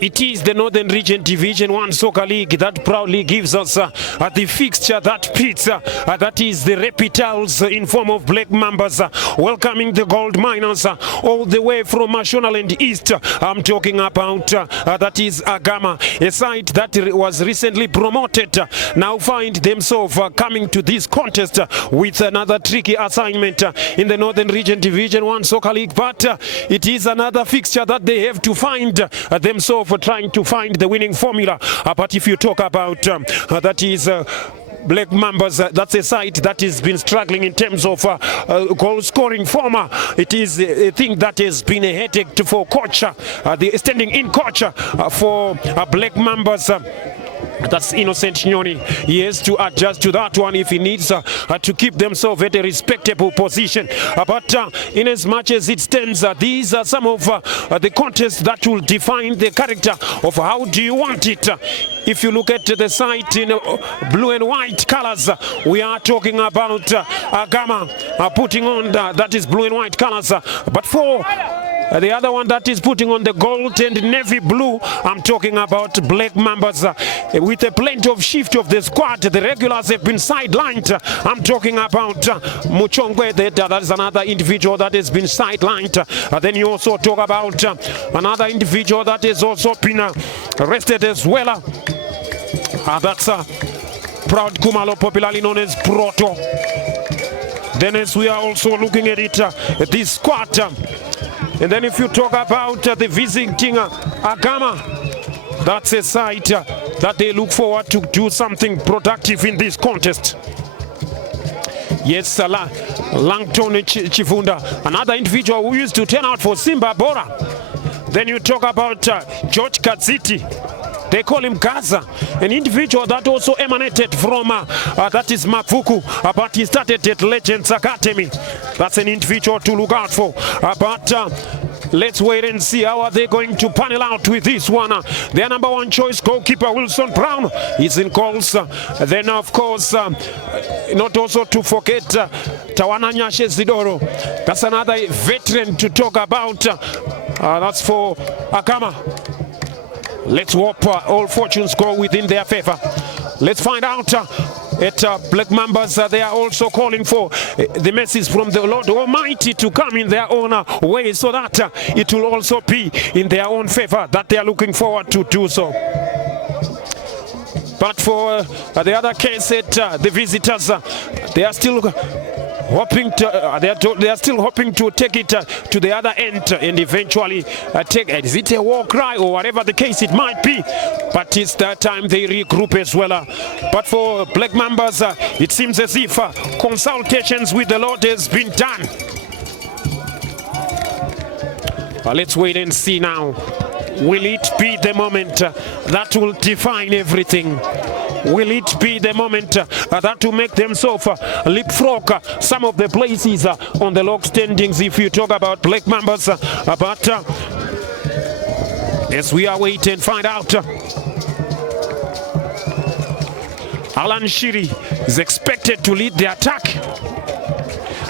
It is the Northern Region Division 1 Soccer League that proudly gives us the fixture that pits, that is the Reptiles in form of Black Mambas, welcoming the Gold Miners all the way from Mashonaland East. I'm talking about that is Agama, a side that was recently promoted, now find themselves coming to this contest with another tricky assignment in the Northern Region Division 1 Soccer League, but it is another fixture that they have to find themselves trying to find the winning formula. But if you talk about that is Black Mambas, that's a side that has been struggling in terms of goal scoring form. It is a thing that has been a headache for coach, the standing in coach for Black Mambas. That's Innocent Nyoni. He has to adjust to that one if he needs to keep themselves at a respectable position. But in as much as it stands, these are some of the contests that will define the character of how do you want it. If you look at the site in blue and white colors, we are talking about Agama putting on that is blue and white colors. But for the other one that is putting on the gold and navy blue, I'm talking about Black Mambas. With a plenty of shift of the squad, the regulars have been sidelined. I'm talking about Muchongwe, that is another individual that has been sidelined. Then you also talk about another individual that has also been arrested as well. That's Proud Kumalo, popularly known as Proto. Then as we are also looking at it, this squad. And then if you talk about the visiting Agama, that's a side that they look forward to do something productive in this contest. Yes, Langton Chifunda, another individual who used to turn out for Simba Bora. Then you talk about George Katsiti. They call him Gaza, an individual that also emanated from, that is Mafuku, but he started at Legends Academy. That's an individual to look out for. But let's wait and see how are they going to panel out with this one. Their number one choice goalkeeper, Wilson Brown, is in calls. Then, of course, not also to forget Tawana Nyashe Zidoro. That's another veteran to talk about. That's for Agama. Let's hope all fortunes go within their favor. Let's find out at Black Mambas. They are also calling for the message from the Lord Almighty to come in their own way, so that it will also be in their own favor, that they are looking forward to do so. But for the other case at the visitors, they are still hoping to they are still hoping to take it to the other end and eventually take it. Is it a war cry or whatever the case it might be? But it's that time they regroup as well. But for Black Mambas, it seems as if consultations with the Lord has been done. Let's wait and see now. Will it be the moment that will define everything? Will it be the moment that will make themselves leapfrog some of the places on the log standings if you talk about Black Mambas? But as we are waiting and find out, Alan Shiri is expected to lead the attack.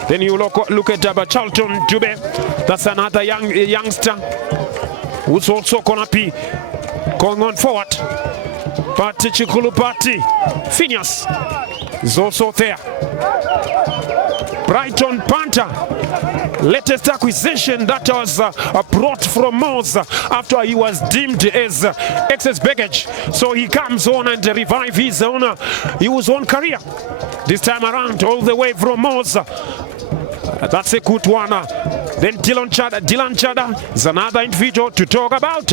Then you look at Charlton Dube. That's another youngster who's also gonna be going on forward. But Chikulupati Phineas is also there. Brighton Panther, latest acquisition that was brought from Moss after he was deemed as excess baggage. So he comes on and revive his own career. This time around, all the way from Moss. That's a good one. Then Dylan Chada is another individual to talk about.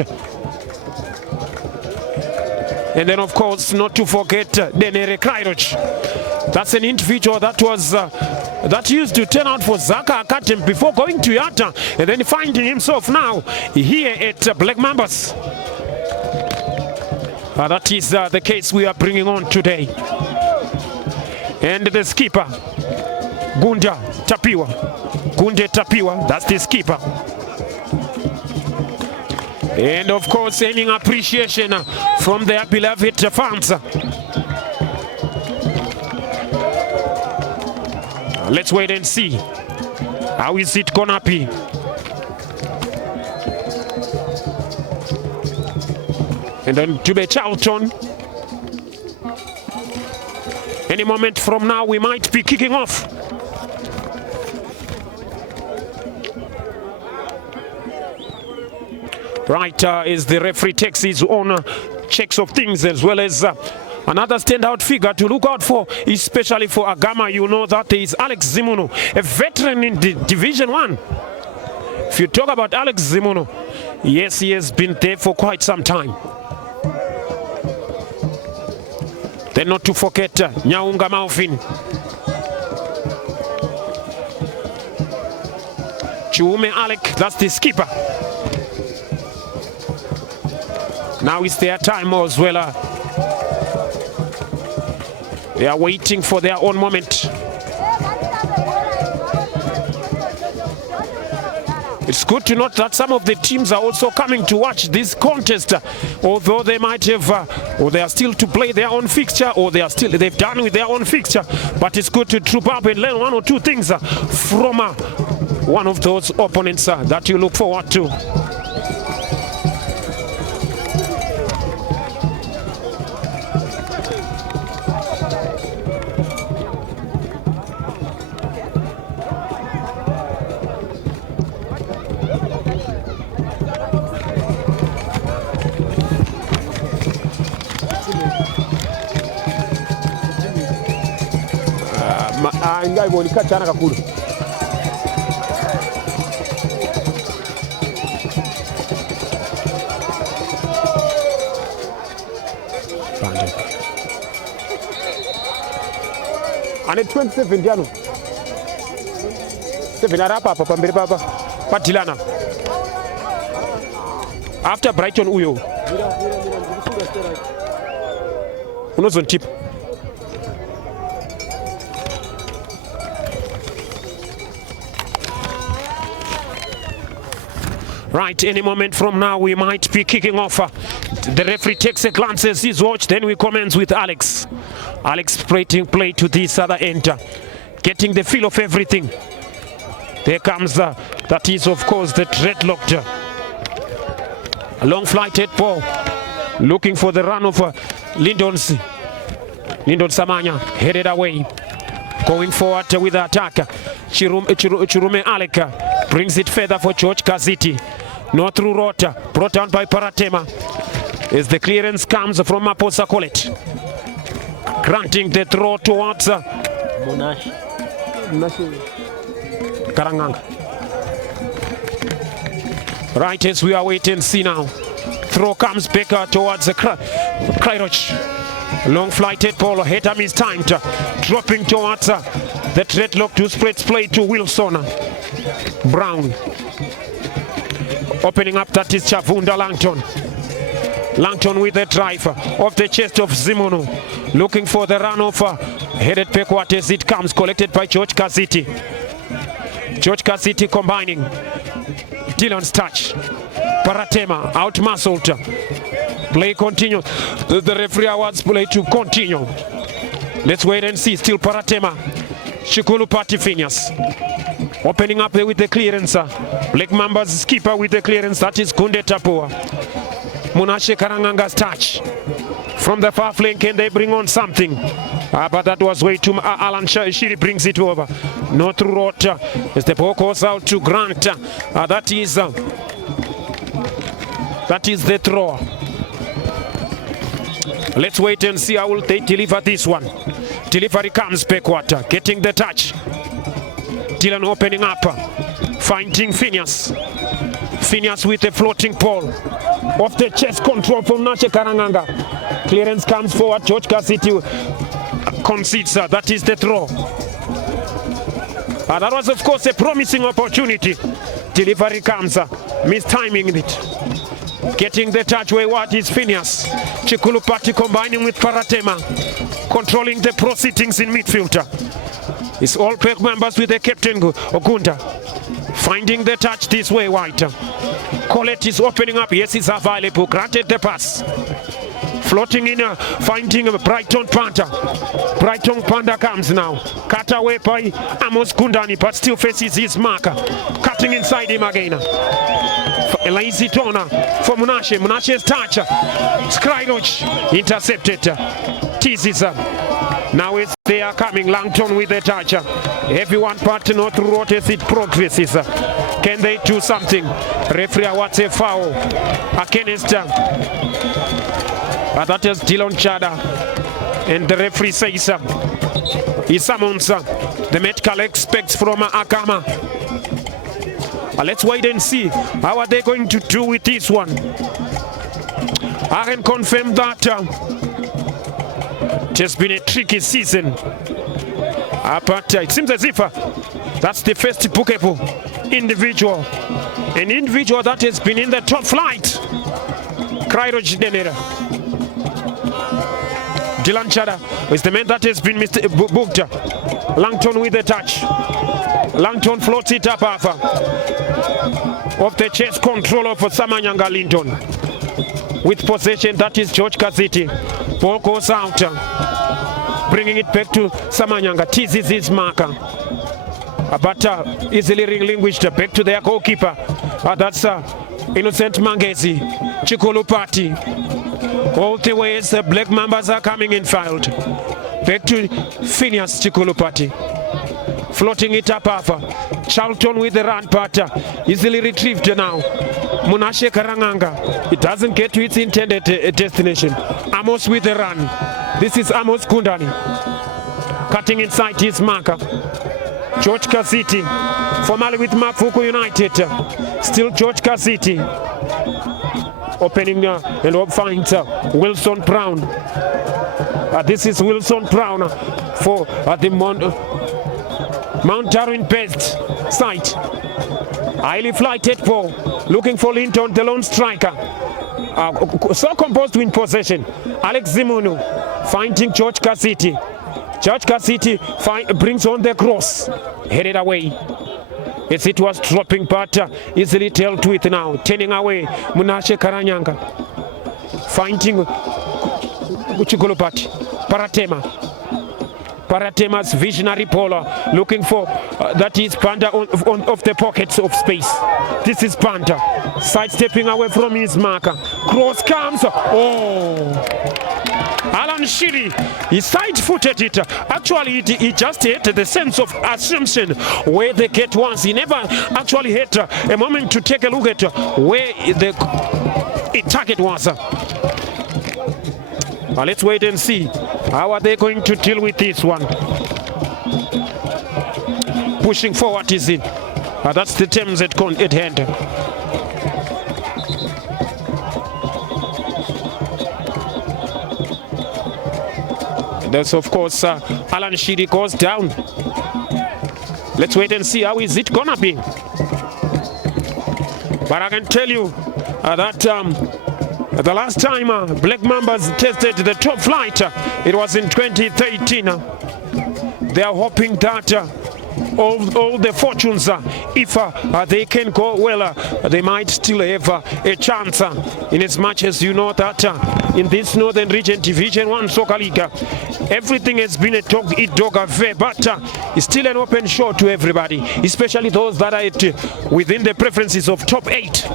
And then, of course, not to forget Denere Krairoch. That's an individual that was that used to turn out for Zaka Academy before going to Yata, and then finding himself now here at Black Mambas. That is the case we are bringing on today. And the skipper, Gunde Tapiwa, that's the skipper. And of course, any appreciation from their beloved fans. Let's wait and see. How is it gonna be? And then to be Charlton. Any moment from now, we might be kicking off. Right, as the referee takes his own checks of things, as well as another standout figure to look out for, especially for Agama. You know that there is Alex Zimuno, a veteran in Division 1. If you talk about Alex Zimuno, yes, he has been there for quite some time. Then not to forget Nyaunga Malvin. Chiume Alec, that's the skipper. Now it's their time as well. They are waiting for their own moment. It's good to note that some of the teams are also coming to watch this contest, although they might have, or they are still to play their own fixture, or they've done with their own fixture. But it's good to troop up and learn one or two things from one of those opponents that you look forward to. Ngai boli kachana kakulu. Ane 27 jano. 7 arapa hapa pambele baba. Patilana. After Brighton uyo. Unozo tip. Right, any moment from now we might be kicking off. The referee takes a glance at his watch, then we commence with Alex. Alex spreading play to this other end, getting the feel of everything. There comes, that is of course the dreadlocked. A long flighted ball, looking for the run of Lyndon Samanya, headed away. Going forward with the attack. Chirume Aleka brings it further for George Kaziti. Not through Rota, brought down by Paratema. As the clearance comes from Maposa Collet. Granting the throw towards Karanganga. Right, as we are waiting and see now. Throw comes back towards the Kryroch. Long flighted ball, header is timed. Dropping towards the dreadlock to spread play to Wilson. Brown. Opening up, that is Chavunda Langton. Langton with the drive off the chest of Zimuno. Looking for the run off. Headed backward as it comes, collected by George Kaziti. George Kaziti combining. Dylan's touch. Paratema out muscled. Play continues. The referee awards play to continue. Let's wait and see. Still Paratema. Shikulu Patifinias. Opening up there with the clearance. Black Mambas skipper with the clearance. That is Kunde Tapua. Munashe Karanganga's touch. From the far flank, and they bring on something. But that was way too Alan Shiri brings it over. No through Rota. As the ball goes out to Grant. That is the throw. Let's wait and see how will they deliver this one. Delivery comes backward, getting the touch. Dylan opening up, finding Phineas. Phineas with a floating ball. Off the chest control from Nache Karanganga. Clearance comes forward, George Kasiti concedes, that is the throw. That was of course a promising opportunity. Delivery comes, mistiming it. Getting the touch wayward is Phineas. Chikulupati combining with Paratema. Controlling the proceedings in midfield. It's all Black Mambas with the captain Ogunda. Finding the touch this way wide. Colette is opening up. Yes, it's available. Granted the pass. floating in, finding a Brighton Panther. Brighton Panther comes now. Cut away by Amos Kundani, but still faces his marker. Cutting inside him again. A lazy turner for Munashe. Munashe's touch. Skyroach intercepted. Teases. Now they are coming. Langton with the touch. Everyone partner throughout as it progresses. Can they do something? Referee awards a foul against that is Dylan Chada, and the referee says he summons the medical experts from Agama. Let's wait and see how are they going to do with this one. I can confirm that it has been a tricky season, but it seems as if that's the first bookable individual, an individual that has been in the top flight. Krairoj Denera. Dylan Chada is the man that has been booked. Langton with the touch. Langton floats it up off the chest control of Samanyanga Linton. With possession, that is George Kaziti. Ball goes out. Bringing it back to Samanyanga. Teases his marker. But easily relinquished back to their goalkeeper. That's Innocent Mangezi. Chikolupati. All the ways the Black Mambas are coming in field. Back to Phineas Chikolupati. Floating it up half. Charlton with the run, but easily retrieved now. Munashe Karanganga. It doesn't get to its intended destination. Amos with the run. This is Amos Kundani. Cutting inside his marker. George Kaziti, formerly with Mafuku United. Still George Kaziti. Opening and finds Wilson Brown. This is Wilson Brown for the Mount Darwin best site. Highly flighted ball. Looking for Linton, the lone striker. So composed to win possession. Alex Zimunu finding George Kaziti. George Kaziti brings on the cross. Headed away. As it was dropping, but easily dealt with now. Turning away. Munashe Karanyanga. Finding Uchigulupati. Paratema's visionary bowler. Looking for that is Panda of the pockets of space. This is Panda. Sidestepping away from his marker. Cross comes. Oh! Alan Shiri, he side-footed it. Actually, he just hit the sense of assumption where they get once. He never actually had a moment to take a look at where the target was. Let's wait and see. How are they going to deal with this one? Pushing forward is it. That's the terms at hand. That's of course Alan Shiri goes down. Let's wait and see how is it gonna be. But I can tell you that the last time Black Mambas tested the top flight, it was in 2013. They are hoping that all the fortunes, if they can go well, they might still have a chance. In as much as you know that in this Northern Region Division 1 Soccer League, everything has been a dog affair, but it's still an open show to everybody, especially those that are within the preferences of top 8.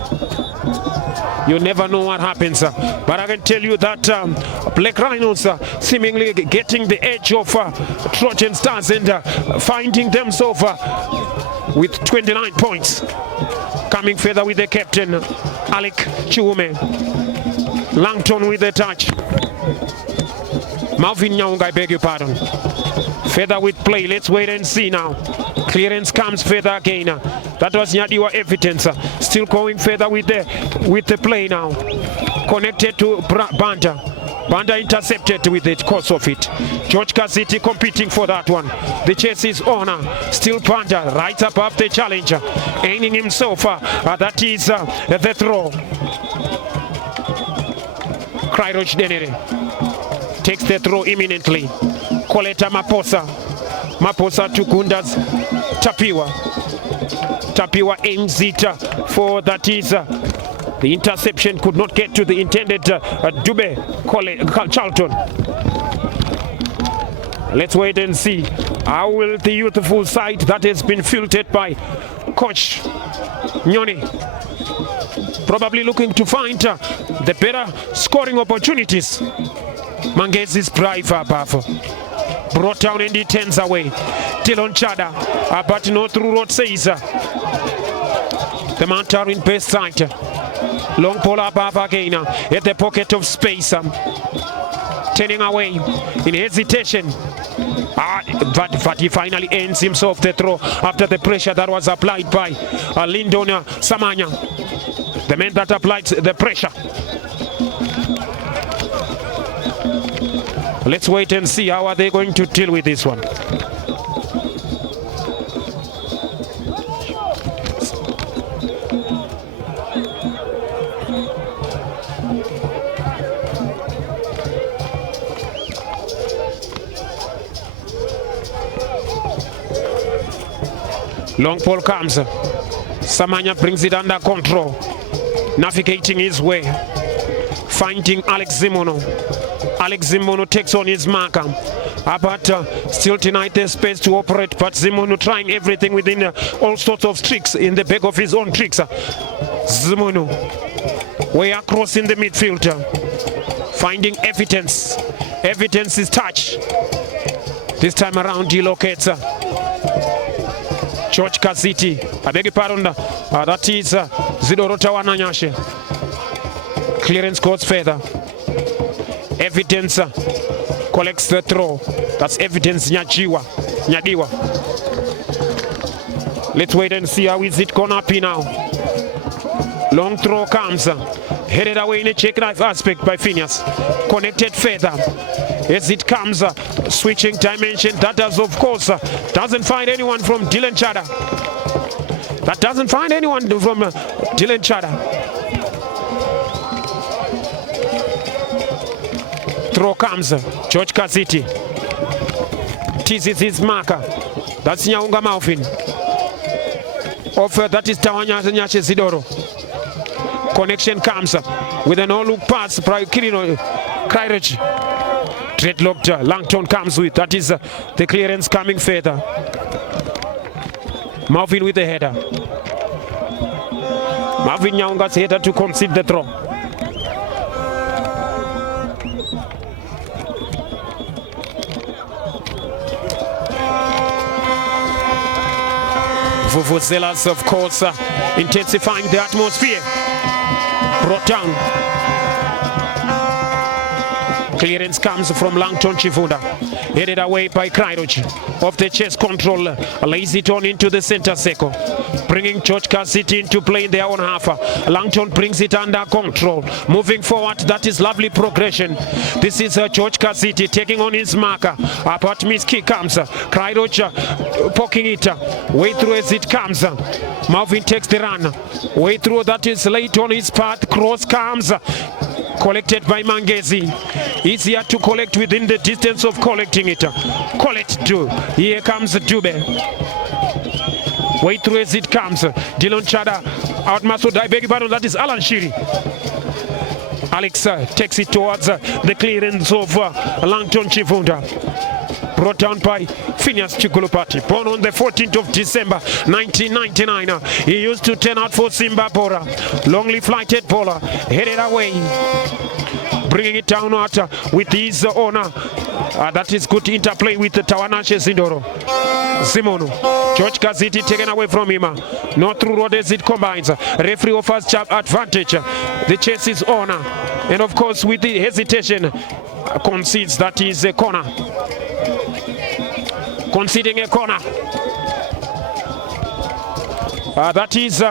You never know what happens, but I can tell you that Black Rhinos seemingly getting the edge of Trojan Stars and finding themselves with 29 points. Coming further with the captain, Alec Chiume. Langton with the touch. Malvin Nyaunga, I beg your pardon. Further with play, let's wait and see now. Clearance comes further again. That was Nyadiwa evidence. Still going further with the play now. Connected to Banda. Banda intercepted with the course of it. George Kaziti competing for that one. The chase is on. Still Banda right above the challenger. Aiming himself. That is the throw. Krairoj Denere takes the throw imminently. Koleta Maposa. Maposa to Kundas Tapiwa. Tapiwa aims it for that is The interception could not get to the intended Dube Charlton. Let's wait and see. How will the youthful side that has been filtered by Coach Nyoni, probably looking to find the better scoring opportunities. Mangezi's drive above, brought down and he turns away. Dylan Chada, but no through road says the Mantar in best side. Long ball above again at the pocket of space. Turning away in hesitation. But he finally ends himself the throw after the pressure that was applied by Lyndon Samanya, the man that applied the pressure. Let's wait and see how are they going to deal with this one. Long ball comes. Samanya brings it under control. Navigating his way. Finding Alex Zimono. Alex Zimono takes on his marker. But still tonight there's space to operate. But Zimono trying everything within all sorts of tricks in the back of his own tricks. Zimono way across in the midfield. Finding evidence. Evidence is touch. This time around he locates George Kaziti. I beg your pardon. That is Zidorota Wananyashe. Clearance goes further. Evidence collects the throw. That's evidence Nyadiwa. Let's wait and see how is it gonna be now. Long throw comes. Headed away in a check knife aspect by Phineas. Connected further. As it comes, switching dimension. That does, of course, doesn't find anyone from Dylan Chada. That doesn't find anyone from Dylan Chada. Throw comes. George Kaziti teases his marker. That's Nyaunga Maufin. That is Tawanya Zidoro. Connection comes with an all-look pass. Kirino Krairich. Dreadlocked Langton comes with. That is the clearance coming further. Marvin with the header. Marvin Nyaunga's header to concede the throw. Vuvuzelas, of course, intensifying the atmosphere. Brought down. Clearance comes from Langton Chifunda. Headed away by Krairoch. Off the chest control. Lays it on into the center circle. Bringing George City into play in their own half. Langton brings it under control. Moving forward, that is lovely progression. This is George City taking on his marker. But Miski comes. Krairoch poking it. Way through as it comes. Marvin takes the run. Way through, that is late on his path. Cross comes. Collected by Mangezi. Easier to collect within the distance of collecting it. Collect do. Here comes Dube. Way through as it comes. Dylan Chada out Masoud. I beg your pardon, that is Alan Shiri. Alex takes it towards the clearance of Langton Chifunda. Brought down by Phineas Chikulupati. Born on the 14th of December 1999. He used to turn out for Simba Bora. Longly flighted bowler. Headed away. Bringing it down with his owner. That is good interplay with Tawanashe Zindoro. Simono. George Kaziti taken away from him. Not through road as it combines. Referee offers advantage. The chase is on. And of course, with the hesitation, concedes that is a corner. Conceding a corner. That is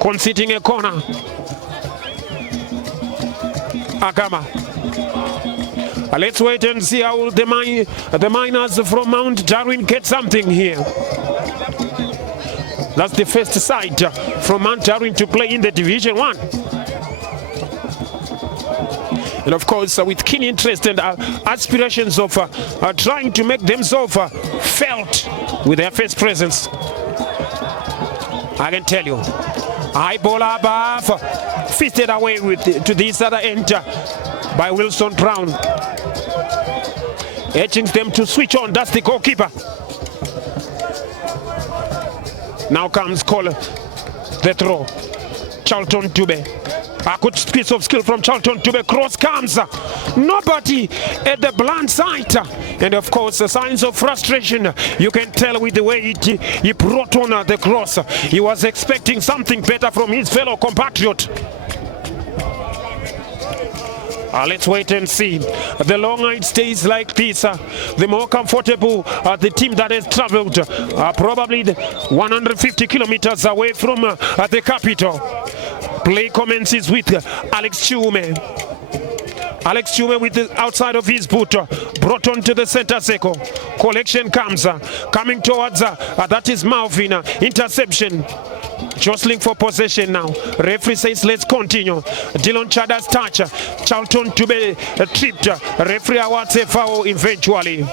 conceding a corner. Agama. Let's wait and see how the Miners from Mount Darwin get something here. That's the first side from Mount Darwin to play in the Division 1. And of course, with keen interest and aspirations of trying to make themselves felt with their first presence. I can tell you, High ball above. Fisted away to this other end by Wilson Brown. Etching them to switch on. That's the goalkeeper. Now comes Cole. The throw. Charlton Dube. A good piece of skill from Charlton Dube. Cross comes. Nobody at the blind side. And of course, the signs of frustration. You can tell with the way he brought on the cross. He was expecting something better from his fellow compatriot. Let's wait and see. The longer it stays like this, the more comfortable the team that has traveled probably 150 kilometers away from the capital. Play commences with Alex Chiume. Alex Chiume with the outside of his boot, brought on to the center circle. Collection comes, coming towards, that is Malvin. Interception. Jostling for possession now. Referee says let's continue. Dylan Chada's touch. Charlton to be tripped. Referee awards a foul eventually.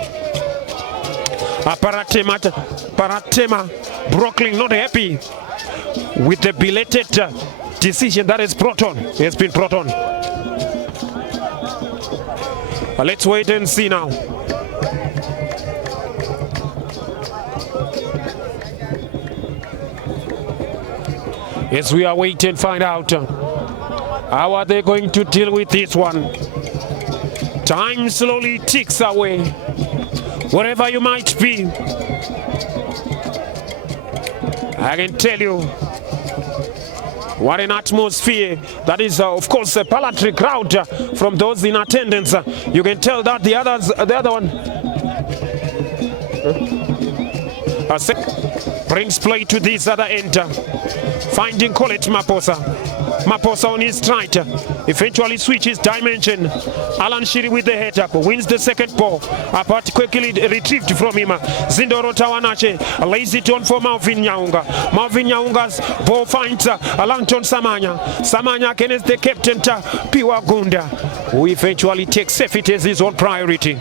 Paratema Brooklyn not happy with the belated decision that is brought on. Has been brought on. Let's wait and see now. Yes, we are waiting to find out how are they going to deal with this one. Time slowly ticks away. Wherever you might be, I can tell you what an atmosphere. That is, of course, a palatory crowd from those in attendance. You can tell that the other one brings play to this other end. Finding Colette Maposa. Maposa on his stride. Eventually switches dimension. Alan Shiri with the head up. Wins the second ball. Apart quickly retrieved from him. Zindoro Tawanache lays it on for Malvin Nyaunga. Malvin Nyaunga's ball finds Langton Samanya. Samanya against the captain Piwa Gunda, who eventually takes safety as his own priority.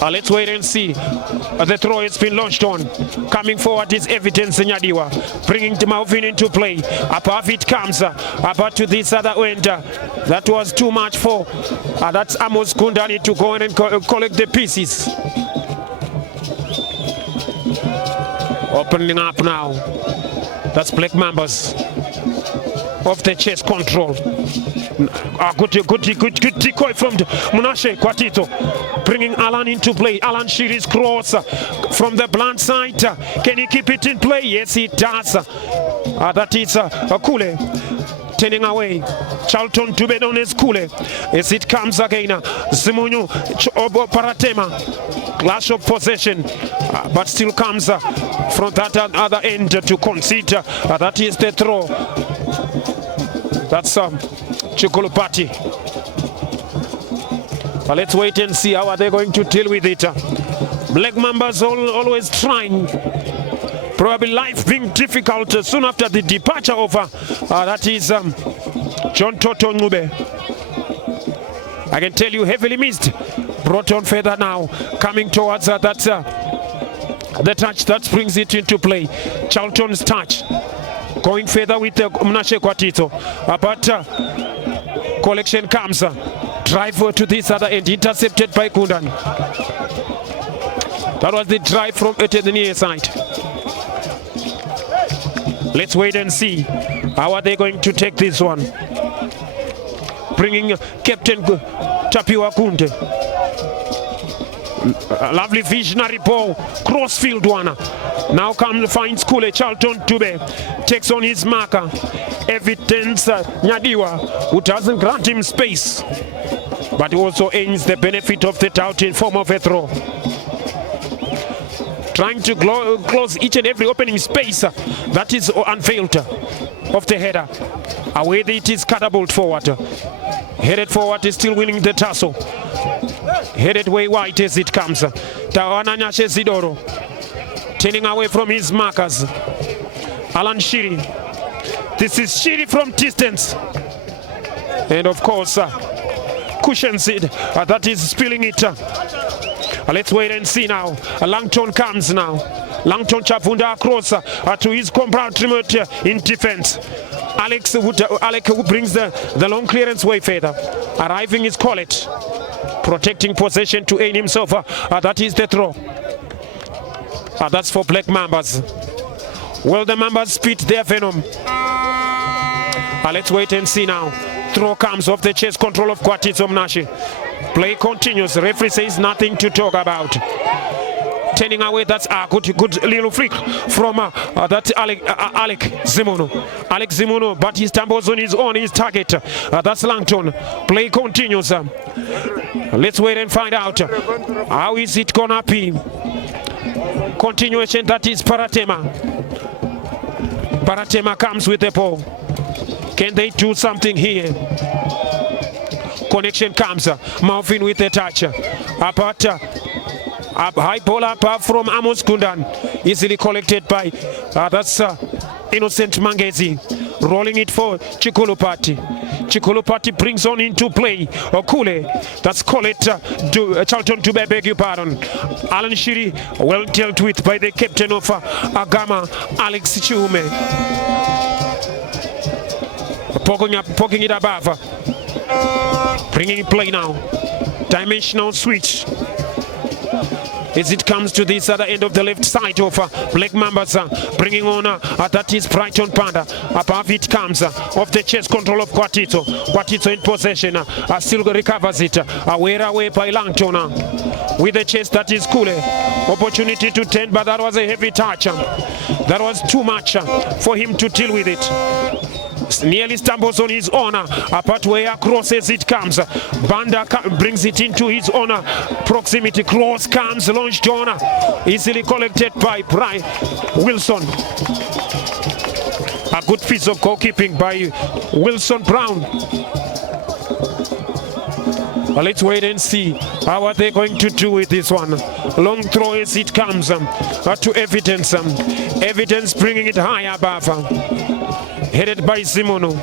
Let's wait and see. The throw has been launched on. Coming forward is Evidence Nyadiwa, bringing Malvin into play. Above it comes, about to this other end. That was too much for that's Amos Kundani to go in and collect the pieces. Opening up now. That's Black Mambas off the chest control. Good decoy from Munashe Kwatito, bringing Alan into play. Alan Shiri's cross from the blunt side. Can he keep it in play? Yes, he does. That is Kule turning away. Charlton to bed on his Kule as it comes again. Simunyu Paratema, clash of possession, but still comes from that other end to concede. That is the throw. That's Chukulupati. Let's wait and see how are they going to deal with it. Black Mambas always trying. Probably life being difficult soon after the departure of that is John Toto Ngube. I can tell you heavily missed. Brought on further now. Coming towards the touch that brings it into play. Charlton's touch. Going further with Mnashe Kwatito. But collection comes. Drive to this other end. Intercepted by Kundan. That was the drive from the near side. Let's wait and see. How are they going to take this one? Bringing Captain Tapiwa Kunde. Lovely visionary ball. Crossfield one. Now comes finds Kule. Charlton Dube takes on his marker. Evidence Nyadiwa, who doesn't grant him space, but also aims the benefit of the doubt in form of a throw. Trying to close each and every opening space that is unveiled of the header. Away it is catapult forward. Headed forward is still winning the tussle. Headed way wide as it comes. Tawana Nyashe Zidoro turning away from his markers. Alan Shiri. This is Shiri from distance. And of course, cushions it. That is spilling it. Let's wait and see now. Langton comes now. Langton Chavunda across to his compatriot in defense. Alex who brings the long clearance way further. Arriving is Collett. Protecting possession to aim himself. That is the throw. That's for Black Mambas. Will the Mambas spit their venom? Let's wait and see now. Throw comes off the chest control of Kwatito Mnashi. Play continues. Referee says nothing to talk about. Turning away, that's a good little flick from that Alec Zimuno. Alex Zimuno, but he stumbles on his target. That's Langton. Play continues. Let's wait and find out. How is it gonna be? Continuation, that is Paratema. Paratema comes with the ball. Can they do something here? Connection comes. Malvin with the touch. High ball up from Amos Kundan. Easily collected by that's Innocent Mangezi. Rolling it for Chikulupati. Chikulupati brings on into play Okule. That's Collett. Charlton Dube, beg your pardon. Alan Shiri, well dealt with by the captain of Agama, Alex Chiume. Poking it above. Bringing in play now. Dimensional switch. As it comes to this other end of the left side of Black Mambas, bringing on that is Brighton Panda. Above it comes off the chest control of Kwatito. Kwatito in possession, still recovers it. Away by Langton with the chest, that is Kule. Opportunity to turn, but that was a heavy touch. That was too much for him to deal with it. Nearly stumbles on his own, apart where crosses it comes. Banda brings it into his own proximity. Cross comes, launched on, easily collected by Wilson. A good piece of goalkeeping by Wilson Brown. Let's wait and see how are they going to do with this one. Long throw as it comes to Evidence. Evidence bringing it high above. Headed by Zimono.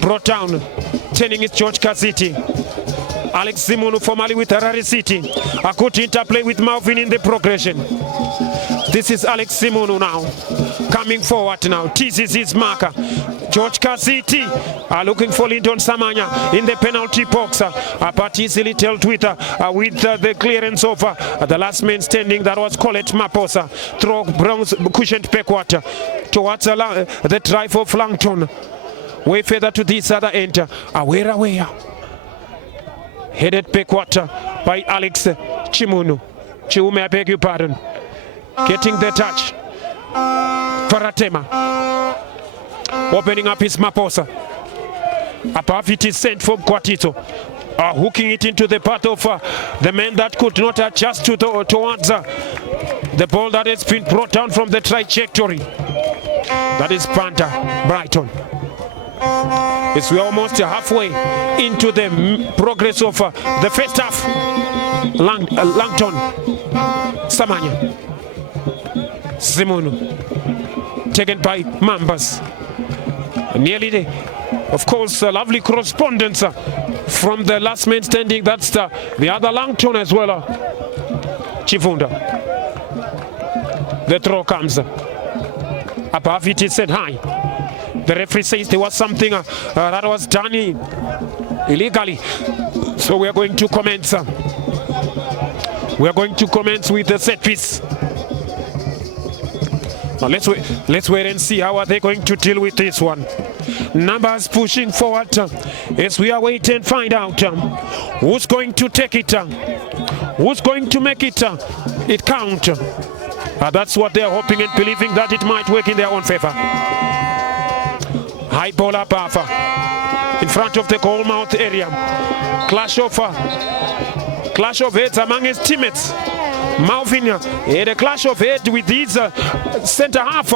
Brought down. Turning it George Kaziti. Alex Zimono formerly with Harare City. A good interplay with Malvin in the progression. This is Alex Zimono now. Coming forward now. Teases his marker. George Kaziti looking for Lyndon Samanya in the penalty box. But easily dealt with the clearance of the last man standing. That was Collett Maposa. Throw bronze cushioned backward towards the drive of Langton. Way further to this other end. Aware. Headed backward by Alex Chiume, I beg your pardon. Getting the touch. Paratema. Opening up his Maposa. Above it is sent from Kwatito. Hooking it into the path of the man that could not adjust towards the ball that has been brought down from the trajectory. That is Panther Brighton. As we're almost halfway into the progress of the first half. Langton Samanya Zimono taken by Mambas. Nearly there. Of course, a lovely correspondence from the last man standing. That's the other Langton as well. Chivunda. The throw comes. Above it is said high. The referee says there was something that was done illegally. So we are going to commence. We are going to commence with the set piece. Now let's wait and see how are they going to deal with this one. Numbers pushing forward as we are waiting and find out who's going to take it, who's going to make it count. That's what they're hoping and believing that it might work in their own favor. High ball up in front of the goal mouth area. Clash of heads among his teammates. Malvin had a clash of head with his center half.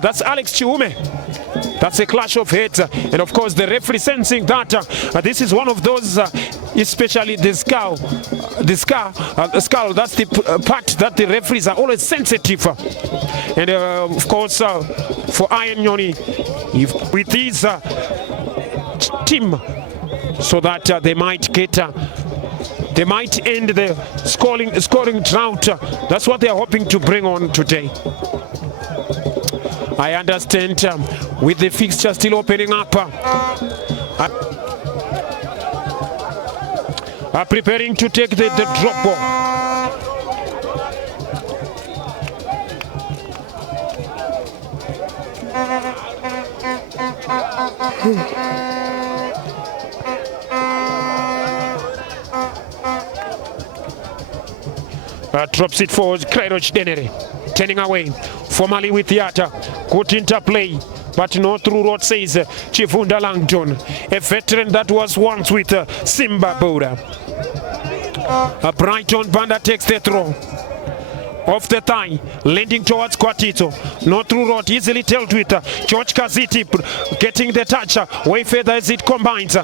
That's Alex Chiume. That's a clash of heads. And of course, the referee sensing that this is one of those, especially the skull. That's the part that the referees are always sensitive. And of course, for Iron Yoni, with his team, so that they might get They might end the scoring drought. That's what they are hoping to bring on today. I understand with the fixture still opening up. Are preparing to take the drop ball. Drops it for Kairoch Denere, turning away formally with Yata. Good interplay, but no through road, says Chifunda Langton, a veteran that was once with Simba Bora. Brighton Banda takes the throw. Off the thigh, leaning towards Kwatito. No through road, easily dealt with. George Kaziti getting the touch. Way further as it combines.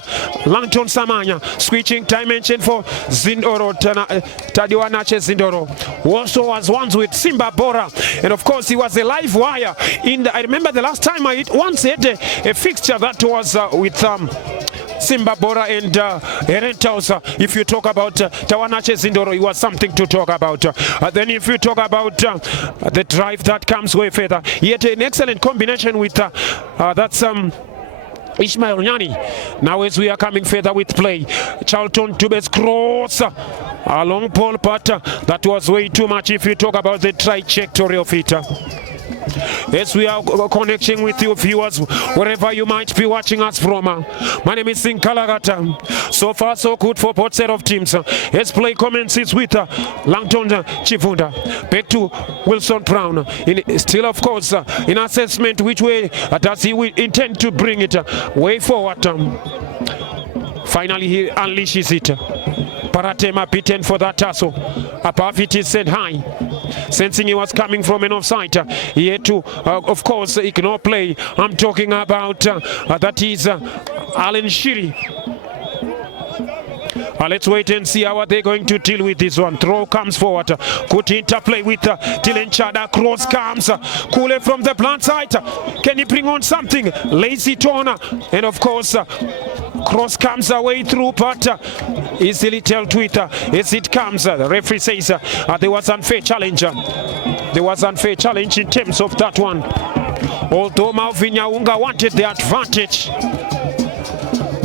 Langton Samanya switching dimension for Zindoro. Tadiwanache Zindoro. Also was once with Simba Bora. And of course, he was a live wire. I remember the last time I once had a fixture that was with Simba Bora and Herentaus. If you talk about Tawanache Zindoro, it was something to talk about. Then if you talk about the drive that comes way further, yet an excellent combination with that's Ishmael Nyani. Now as we are coming further with play, Charlton Tubes cross a long ball, but that was way too much if you talk about the trajectory of it. As we are connecting with you viewers, wherever you might be watching us from. My name is Sinkalagata. So far so good for both set of teams. As play commences with Langton Chifunda. Back to Wilson Brown. Still of course in assessment which way does he intend to bring it way forward. Finally he unleashes it. Paratema beaten for that tussle. Above it is sent high. Sensing he was coming from an offside, he had to, of course, ignore play. I'm talking about that is Alan Shiri. Let's wait and see how are they going to deal with this one. Throw comes forward. Good interplay with Dylan Chada. Cross comes. Kule from the blind side. Can he bring on something? Lazy Tona. And of course, cross comes away through, but easily dealt with as it comes. The referee says there was unfair challenge. There was unfair challenge in terms of that one. Although Malvin Yaunga wanted the advantage.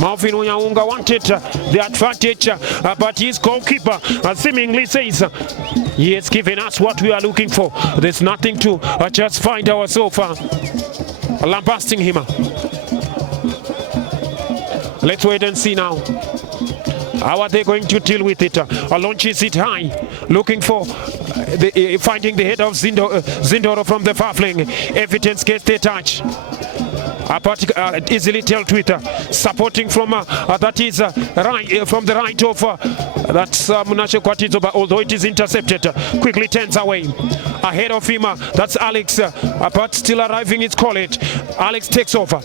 Malvin Yaunga wanted the advantage, but his goalkeeper seemingly says he has given us what we are looking for. There's nothing to just find ourselves lambasting him. Let's wait and see now. How are they going to deal with it? Launches it high, looking for finding the head of Zindoro from the far flank. Evidence gets the touch. Easily dealt with, supporting from that is right from the right of that's Munashe Kwatizo, but although it is intercepted, quickly turns away. Ahead of him, that's Alex, but still arriving his college. Alex takes over.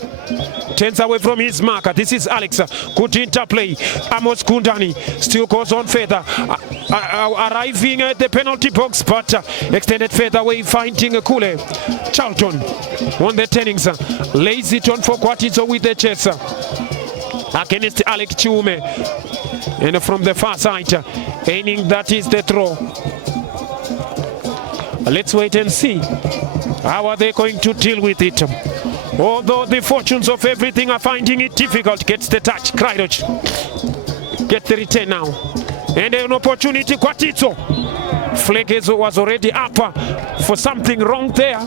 Turns away from his marker. This is Alex. Good interplay. Amos Kundani still goes on further. Arriving at the penalty box, but extended further away, finding Kule. Charlton on the turnings. Lays it on for Kwatizo with the chest. Against Alex Chiume. And from the far side, aiming that is the throw. Let's wait and see. How are they going to deal with it? Although the fortunes of everything are finding it difficult, gets the touch. Kairoch get the return now. And an opportunity, Kwatizo. Flegezo was already up for something wrong there.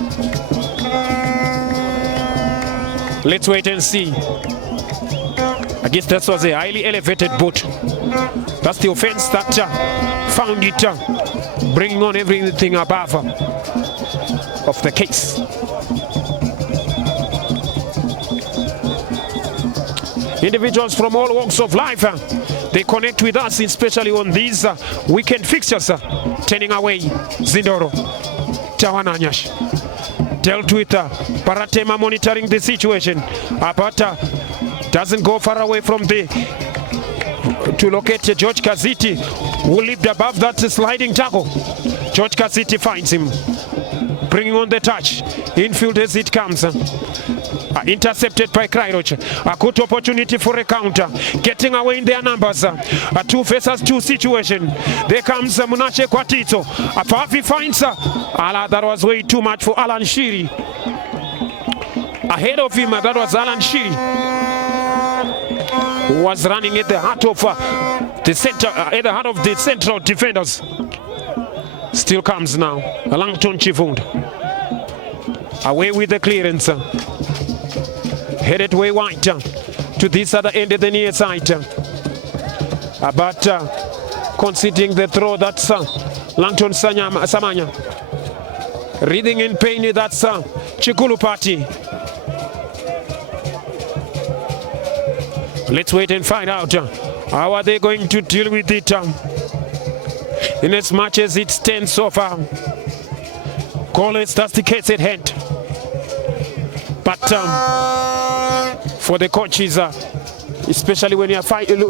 Let's wait and see. I guess that was a highly elevated boot. That's the offense that found it, bringing on everything above of the case. Individuals from all walks of life, they connect with us, especially on these weekend fixtures. Turning away, Zindoro, Tawananyash. Dealt with Paratema monitoring the situation. But doesn't go far away from the to locate George Kaziti, who lived above that sliding tackle. George Kaziti finds him, bringing on the touch. Infield as it comes. Intercepted by Krairoch. A good opportunity for a counter. Getting away in their numbers. A 2 versus 2 situation. There comes Munache Kwatito. Apafi finds that was way too much for Alan Shiri. Ahead of him, that was Alan Shiri, who was running at the heart of the center, at the heart of the central defenders. Still comes now. Langton Chivund. Away with the clearance. Headed way wide to this other end of the near side. But conceding the throw, that's Langton Samanya. Reading in pain, that's Chikulu Party. Let's wait and find out how are they going to deal with it in as much as it stands so far. Goalless, that's the case at hand. But for the coaches, especially when you are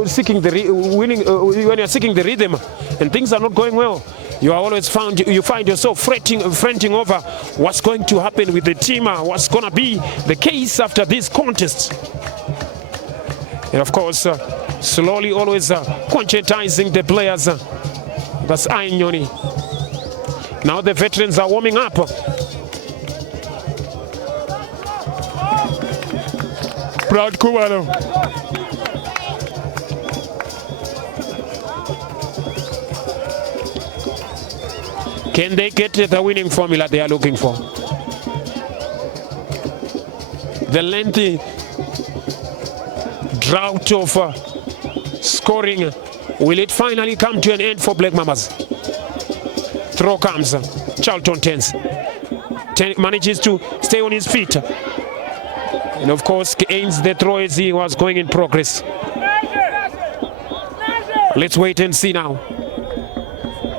seeking the when you are seeking the rhythm and things are not going well, you are always find yourself fretting over what's going to happen with the team, what's going to be the case after this contest. And of course, slowly always conscientizing the players. That's Ainyoni. Now the veterans are warming up. Proud Kumalo. Can they get the winning formula they are looking for? The lengthy drought of scoring, will it finally come to an end for Black Mambas? Throw comes, Charlton Tens manages to stay on his feet, and of course ends the throw as he was going in progress. Let's wait and see now.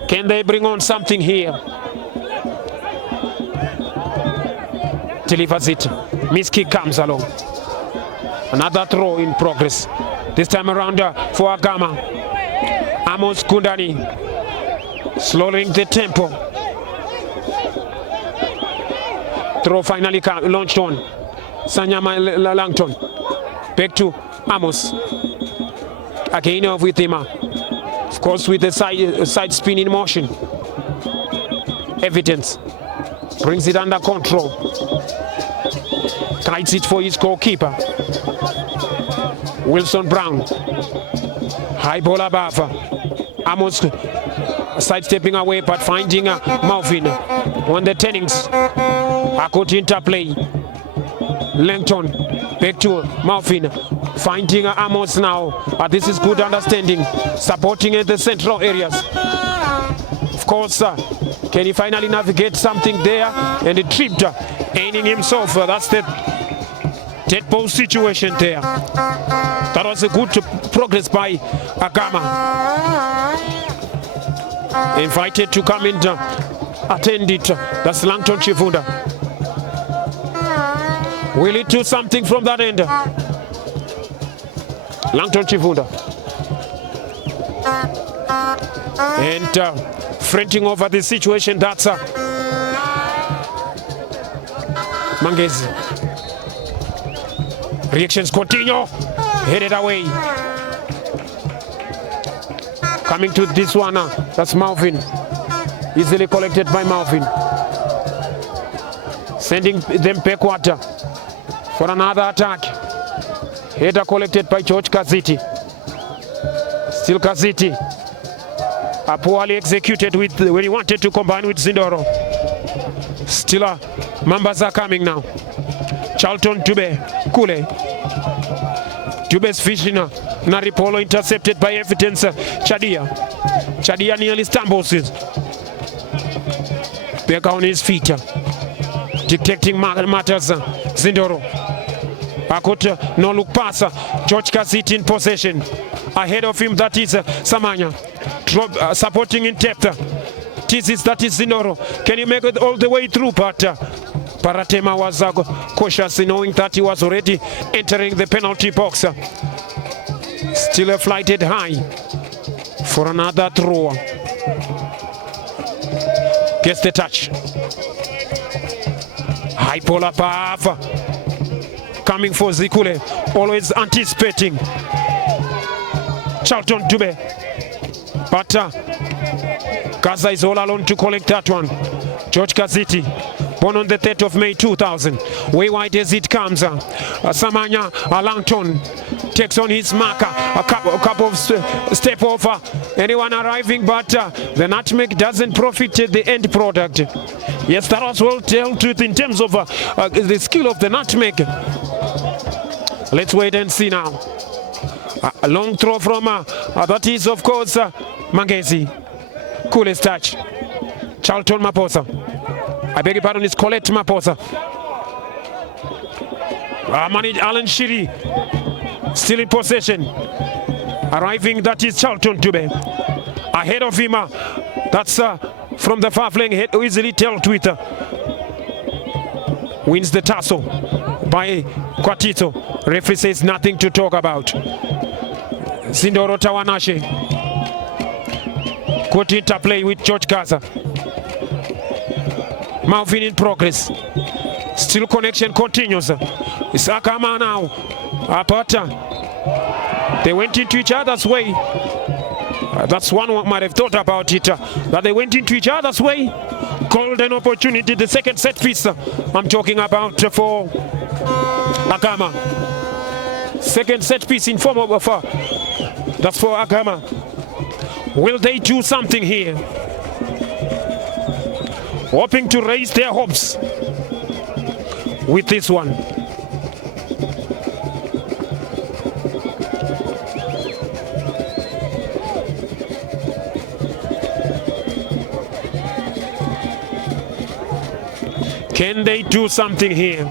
Can they bring on something here? Delivers it. Miski comes along. Another throw in progress. This time around for Agama. Amos Kundani slowing the tempo. Throw finally launched on. Sanyama Langton. Back to Amos. Again off with him. Of course with the side spin in motion. Evidence. Brings it under control. Kites it for his goalkeeper. Wilson Brown. High ball above. Amos sidestepping away but finding Malvin on the turnings. A good interplay. Langton back to Malvin. Finding Amos now. This is good understanding. Supporting in the central areas. Of course, can he finally navigate something there? And he tripped, aiming himself. That's the dead ball situation there. That was a good progress by Agama. Invited to come and attend it. That's Langton Chivunda. Will it do something from that end? Langton Chivunda. And fronting over the situation, that's Mangezi. Reactions continue. Headed away. Coming to this one, that's Malvin. Easily collected by Malvin. Sending them backward for another attack. Header collected by George Kaziti. Still Kaziti. Poorly executed when he wanted to combine with Zindoro. Still Mambas are coming now. Charlton Dube. Kule. Dube's fishing. Naripolo intercepted by Evidence. Chadia. Chadia nearly stumbles it. Back on his feet. Dictating matters. Zindoro. Akut no look pass. George Kaziti in possession. Ahead of him, that is Samanya. Supporting in depth. That is Zindoro. Can you make it all the way through? But Paratema was cautious, knowing that he was already entering the penalty box. Still flighted high for another throw. Gets the touch. High ball above. coming for Zikule, always anticipating. Charlton Dube, but Gaza is all alone to collect that one. George Kaziti, born on the 3rd of May 2000. Way wide as it comes. Samanya Langton takes on his marker. A couple of step over. Anyone arriving, but the nutmeg doesn't profit the end product. Yes, that was well dealt with in terms of the skill of the nutmeg. Let's wait and see now. A long throw from that is of course Mangezi. Coolest touch. Charlton Maposa. I beg your pardon, it's Colette Maposa. Managed Alan Shiri. Still in possession. Arriving, that is Charlton Dube. Ahead of him, that's from the far flank, easily dealt with. Wins the tussle by Kwatito. Referee says nothing to talk about. Zindoro Tawanashe. Good interplay with George Gaza. Malvin in progress. Still connection continues. It's Agama now. But they went into each other's way. That's one might have thought about it. That they went into each other's way. Golden opportunity. The second set piece I'm talking about for Agama. Second set piece in form of that's for Agama. Will they do something here? Hoping to raise their hopes with this one. Can they do something here?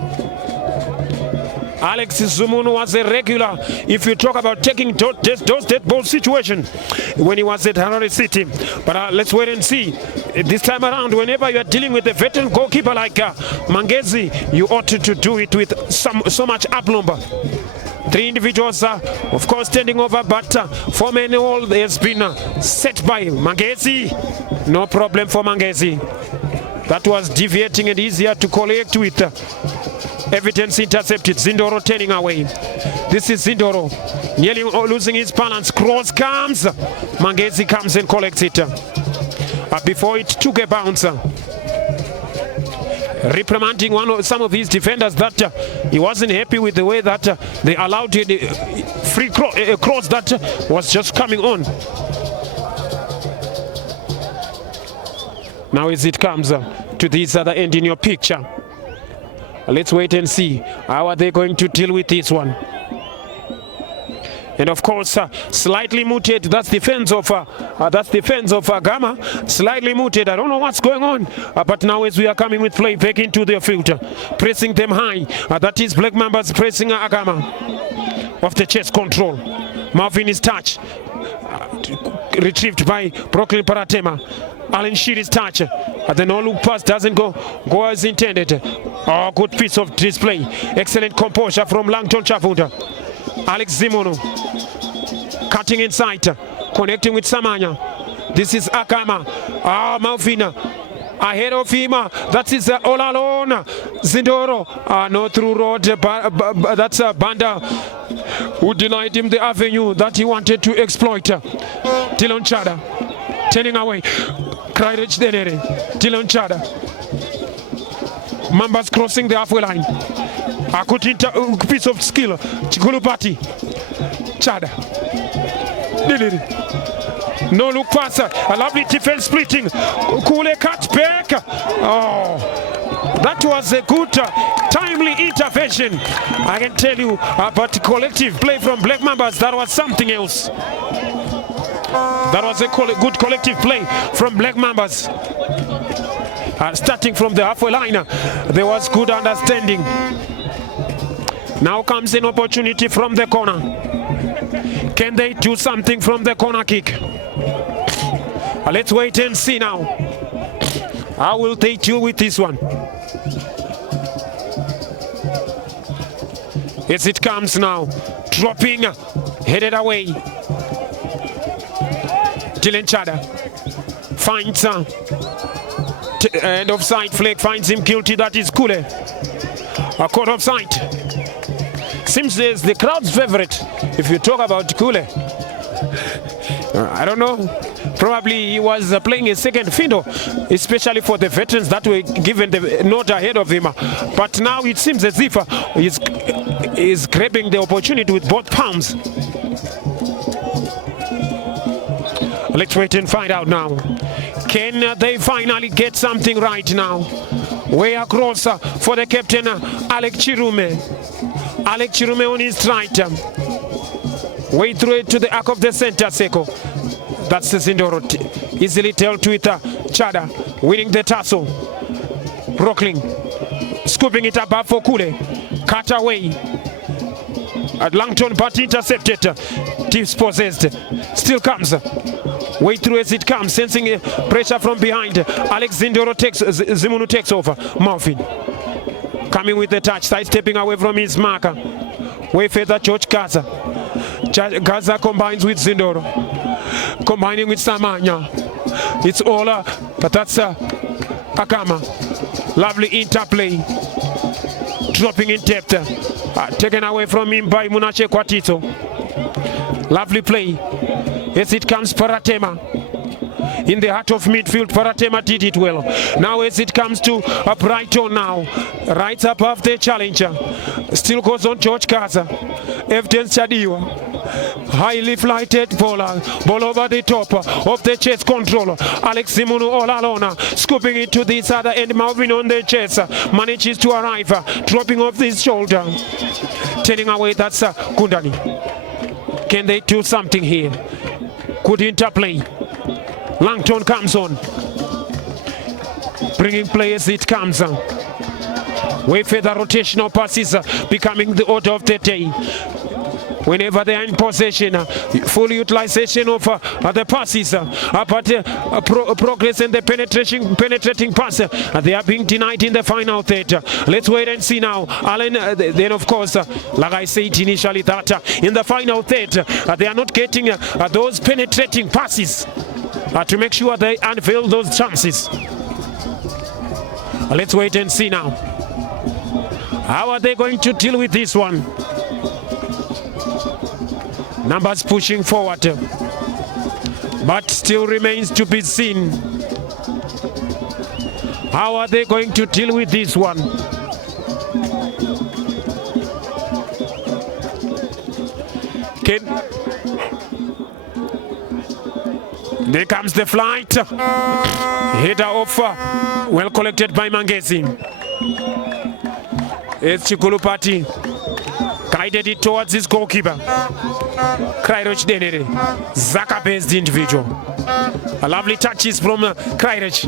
Alex Zumunu was a regular, if you talk about taking those dead ball situation when he was at Harare City. But let's wait and see. This time around, whenever you are dealing with a veteran goalkeeper like Mangezi, you ought to do it with so much aplomb. Three individuals are, of course, standing over, but for many all has been set by Mangezi. No problem for Mangezi. That was deviating and easier to collect with. Evidence intercepted. Zindoro turning away. This is Zindoro nearly losing his balance. Cross comes. Mangezi comes and collects it. Before it took a bounce. Reprimanding some of his defenders that he wasn't happy with the way that they allowed the free cross that was just coming on. Now as it comes to this other end in your picture. Let's wait and see how are they going to deal with this one. And of course, slightly muted. That's defense of Agama. Slightly muted. I don't know what's going on, but now as we are coming with play back into their field, pressing them high. That is Black Mambas pressing Agama off the chest control. Marvin is touch, retrieved by Brooklyn Paratema. Alan Shiri's touch. The no-look pass doesn't go as intended. Oh, good piece of display. Excellent composure from Langton Chavunda. Alex Zimono cutting inside, connecting with Samanya. This is Agama. Malvina ahead of him. That is all alone. Zindoro. No through road. That's Banda who denied him the avenue that he wanted to exploit. Dylan Chada turning away. Krairich Denere. Dylan Chada. Mambas crossing the halfway line. A good piece of skill. Chikulupati. Chada. No look pass. A lovely defense splitting. Kule cut back. Oh, that was a good timely intervention. I can tell you, but collective play from Black Mambas, that was something else. That was a good collective play from Black Mambas. Starting from the halfway line, there was good understanding. Now comes an opportunity from the corner. Can they do something from the corner kick? Let's wait and see now. How will they deal with this one? As it comes now, dropping, headed away. Dylan Chada finds and offside flag finds him guilty. That is Kule. A court offside. seems is the crowd's favorite if you talk about Kule. I don't know. Probably he was playing a second fiddle, especially for the veterans that were given the nod ahead of him. But now it seems as if he's grabbing the opportunity with both palms. Let's wait and find out now. Can they finally get something right now? Way across for the captain, Alec Chirume. Alec Chirume on his right. Way through it to the arc of the center circle. That's Zindoro. Easily dealt with Chada. Winning the tussle. Rockling. Scooping it above for Kule. Cut away. At Langton, but intercepted. Dispossessed. Still comes. Way through as it comes, sensing pressure from behind. Alex Zindoro takes, Zimunu takes over. Morphin coming with the touch, side stepping away from his marker. Way further, George Gaza. Gaza combines with Zindoro, combining with Samanya. It's all, but that's Agama. Lovely interplay, dropping in depth. Taken away from him by Munache Kwatito. Lovely play. As it comes, Paratema in the heart of midfield. Paratema did it well. Now as it comes to Brighton now, right above the challenger, still goes on George Gaza. Evidence Chadiwa, highly flighted ball over the top of the chest controller. Alex Simonu all alone, scooping it to this other end, moving on the chest, manages to arrive, dropping off this shoulder, turning away. That's Kundani. Can they do something here? Good interplay. Langton comes on, bringing players. It comes on. Way further rotational passes becoming the order of the day. Whenever they are in possession, full utilization of the passes, but progress in the penetrating pass, they are being denied in the final third. Let's wait and see now. Allen, then of course, like I said initially, that in the final third, they are not getting those penetrating passes to make sure they unveil those chances. Let's wait and see now. How are they going to deal with this one? Numbers pushing forward, but still remains to be seen. How are they going to deal with this one? There comes the flight. Header off, well collected by Mangesi. It's Chikulupati. Guided it towards his goalkeeper. Krairoch Denere. Zaka-based individual. A lovely touches from Krairoch.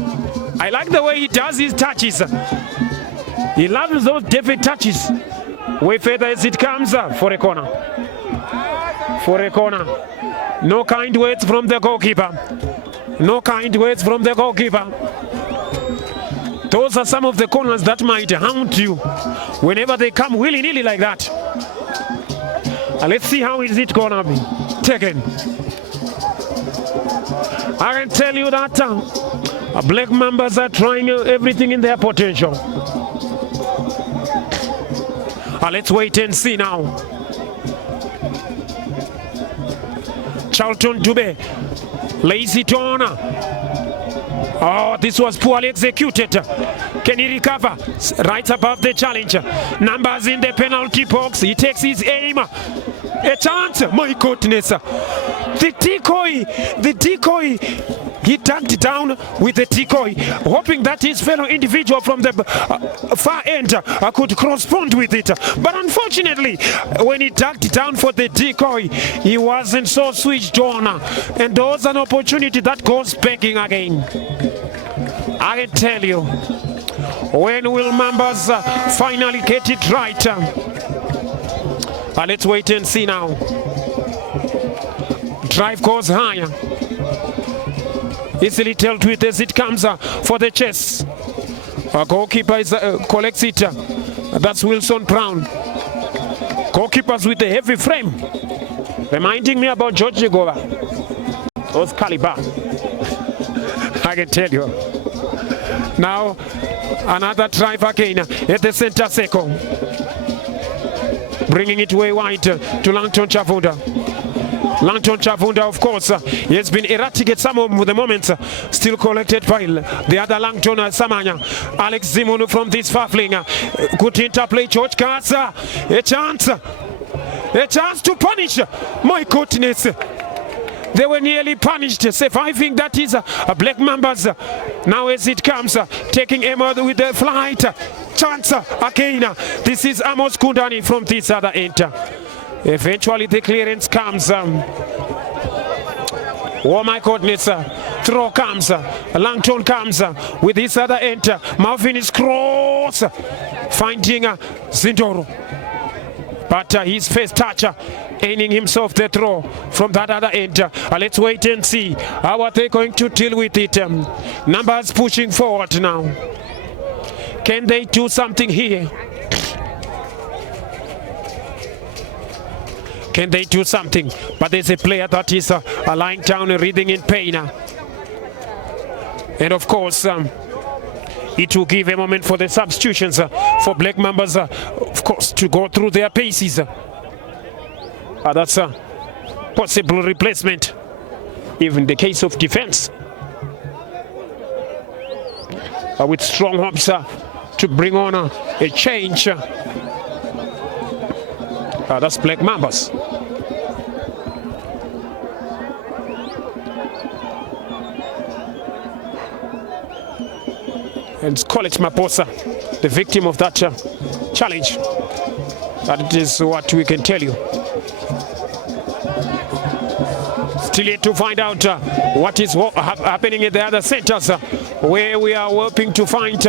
I like the way he does his touches. He loves those David touches. Way further as it comes for a corner. For a corner. No kind words from the goalkeeper. No kind words from the goalkeeper. Those are some of the corners that might haunt you whenever they come willy-nilly like that. Let's see how is it gonna be taken. I can tell you that Black Mambas are trying everything in their potential. Let's wait and see now. Charlton Dube lays it on. Oh, this was poorly executed. Can he recover? Right above the challenger. Numbers in the penalty box. He takes his aim. A chance. My goodness. The decoy. He tugged down with the decoy, hoping that his fellow individual from the far end could correspond with it. But unfortunately, when he tugged down for the decoy, he wasn't so switched on. And there was an opportunity that goes begging again. I can tell you, when will Mambas finally get it right? Let's wait and see now. Drive goes higher. Easily dealt with as it comes for the chest. Goalkeeper is, collects it. That's Wilson Brown. Goalkeepers with a heavy frame. Reminding me about George Gova. Those caliber. I can tell you. Now, another drive again at the center circle. bringing it way wide to Langton Chavunda. Langton Chavunda, of course, he has been erratic at some of the moments, still collected by the other Langton Samanya. Alex Zimunu from this far fling. Good interplay, George Gaza. A chance to punish. My goodness. They were nearly punished, surviving. That is a Black Mambas. Now as it comes, taking aim with the flight. Chance again. This is Amos Kundani from this other end. Eventually the clearance comes. Oh my goodness. Throw comes. Langton comes with this other end. Marvin is cross. Finding Zindoro. But his first touch, aiming himself the throw from that other end. Let's wait and see how are they going to deal with it. Numbers pushing forward now. Can they do something here? Can they do something? But there's a player that is lying down and breathing in pain. And of course, it will give a moment for the substitutions for Black Mambas, of course, to go through their paces. That's a possible replacement, even in the case of defense. With strong hopes to bring on a change. That's Black Mambas. And it's College Maposa, the victim of that challenge. That is what we can tell you. Still yet to find out what is happening at the other centers, where we are hoping to find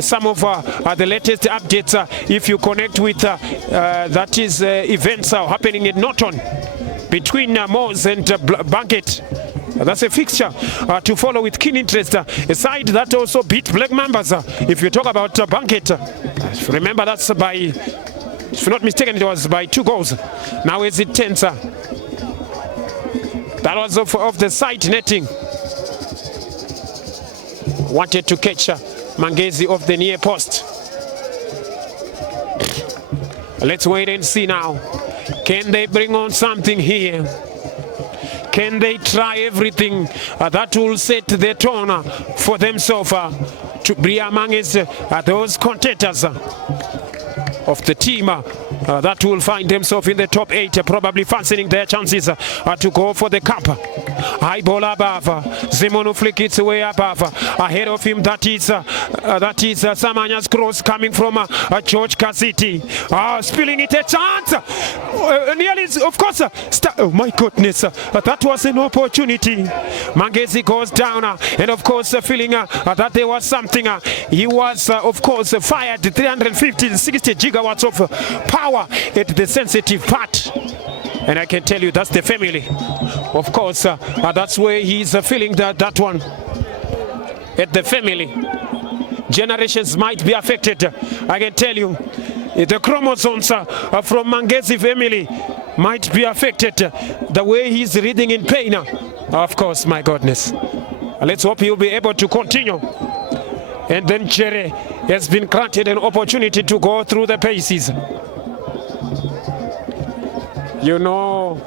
some of the latest updates. If you connect with that is events happening in Norton between Moors and Banket. That's a fixture to follow with keen interest. A side that also beat Black Mambas. If you talk about Banket, remember that's by, if I'm not mistaken, it was by 2 goals. Now is it 10, sir? That was of the side netting. Wanted to catch Mangezi off the near post. Let's wait and see now. Can they bring on something here? Can they try everything that will set the tone for themselves to be among those contenders of the team that will find themselves in the top 8, probably fancying their chances to go for the cup. High ball above. Zimono flick its way above. Ahead of him, that is Samanya's cross coming from George Kasiti. Spilling it a chance. Nearly, of course. Oh my goodness. That was an opportunity. Mangezi goes down, and of course, feeling that there was something. He was, of course, fired 350-60 gigawatts of power at the sensitive part. And I can tell you that's the family. Of course, that's where he's feeling that one. At the family. Generations might be affected. I can tell you. The chromosomes from Mangezi family might be affected. The way he's reading in pain. Of course, my goodness. Let's hope he'll be able to continue. And then Jerry has been granted an opportunity to go through the paces. You know,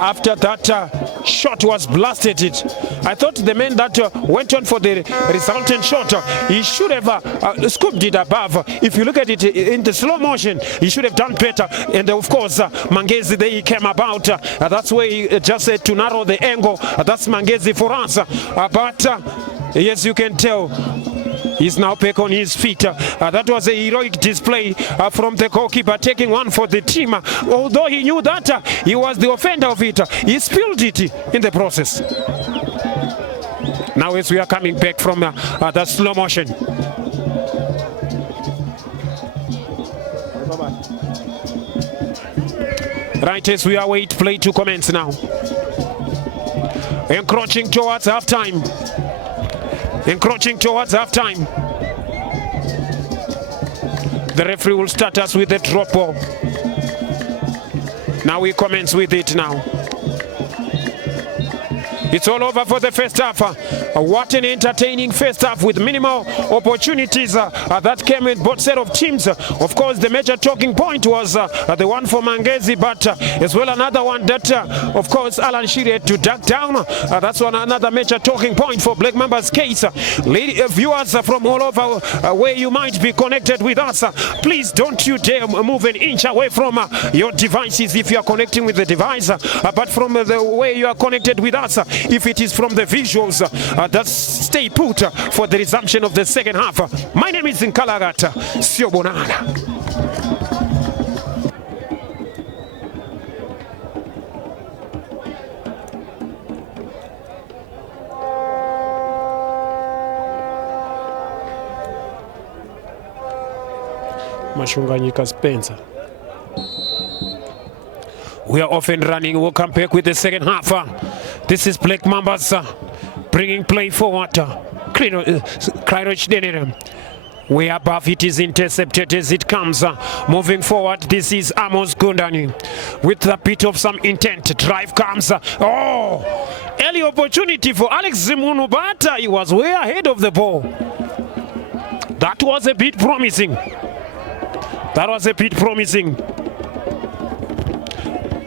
after that shot was blasted, I thought the man that went on for the resultant shot, he should have scooped it above. If you look at it in the slow motion, he should have done better. And of course, Mangezi, there he came about. That's where he just said to narrow the angle. That's Mangezi for us. But yes, you can tell. He's now back on his feet. That was a heroic display from the goalkeeper, taking one for the team. Although he knew that he was the offender of it, he spilled it in the process. Now as we are coming back from the slow motion. Right as we await play to commence now. Encroaching towards half-time. Encroaching towards half-time. The referee will start us with the drop ball. Now we commence with it now. It's all over for the first half What an entertaining first half with minimal opportunities that came in both set of teams. Of course, the major talking point was the one for Mangezi, but as well another one that, of course, Alan Shiri had to duck down. That's another major talking point for Black Mambas case. Viewers from all over where you might be connected with us, please don't you dare move an inch away from your devices if you are connecting with the device, but from the way you are connected with us, if it is from the visuals, that's stay put for the resumption of the second half. My name is Nkalagata Siobonana. Mashunganyika Spencer. We are off and running. We'll come back with the second half. This is Black Mambas bringing play forward. Way above, it is intercepted as it comes. Moving forward, this is Amos Gundani with a bit of some intent. Drive comes. Early opportunity for Alex Zimunu, but he was way ahead of the ball. That was a bit promising.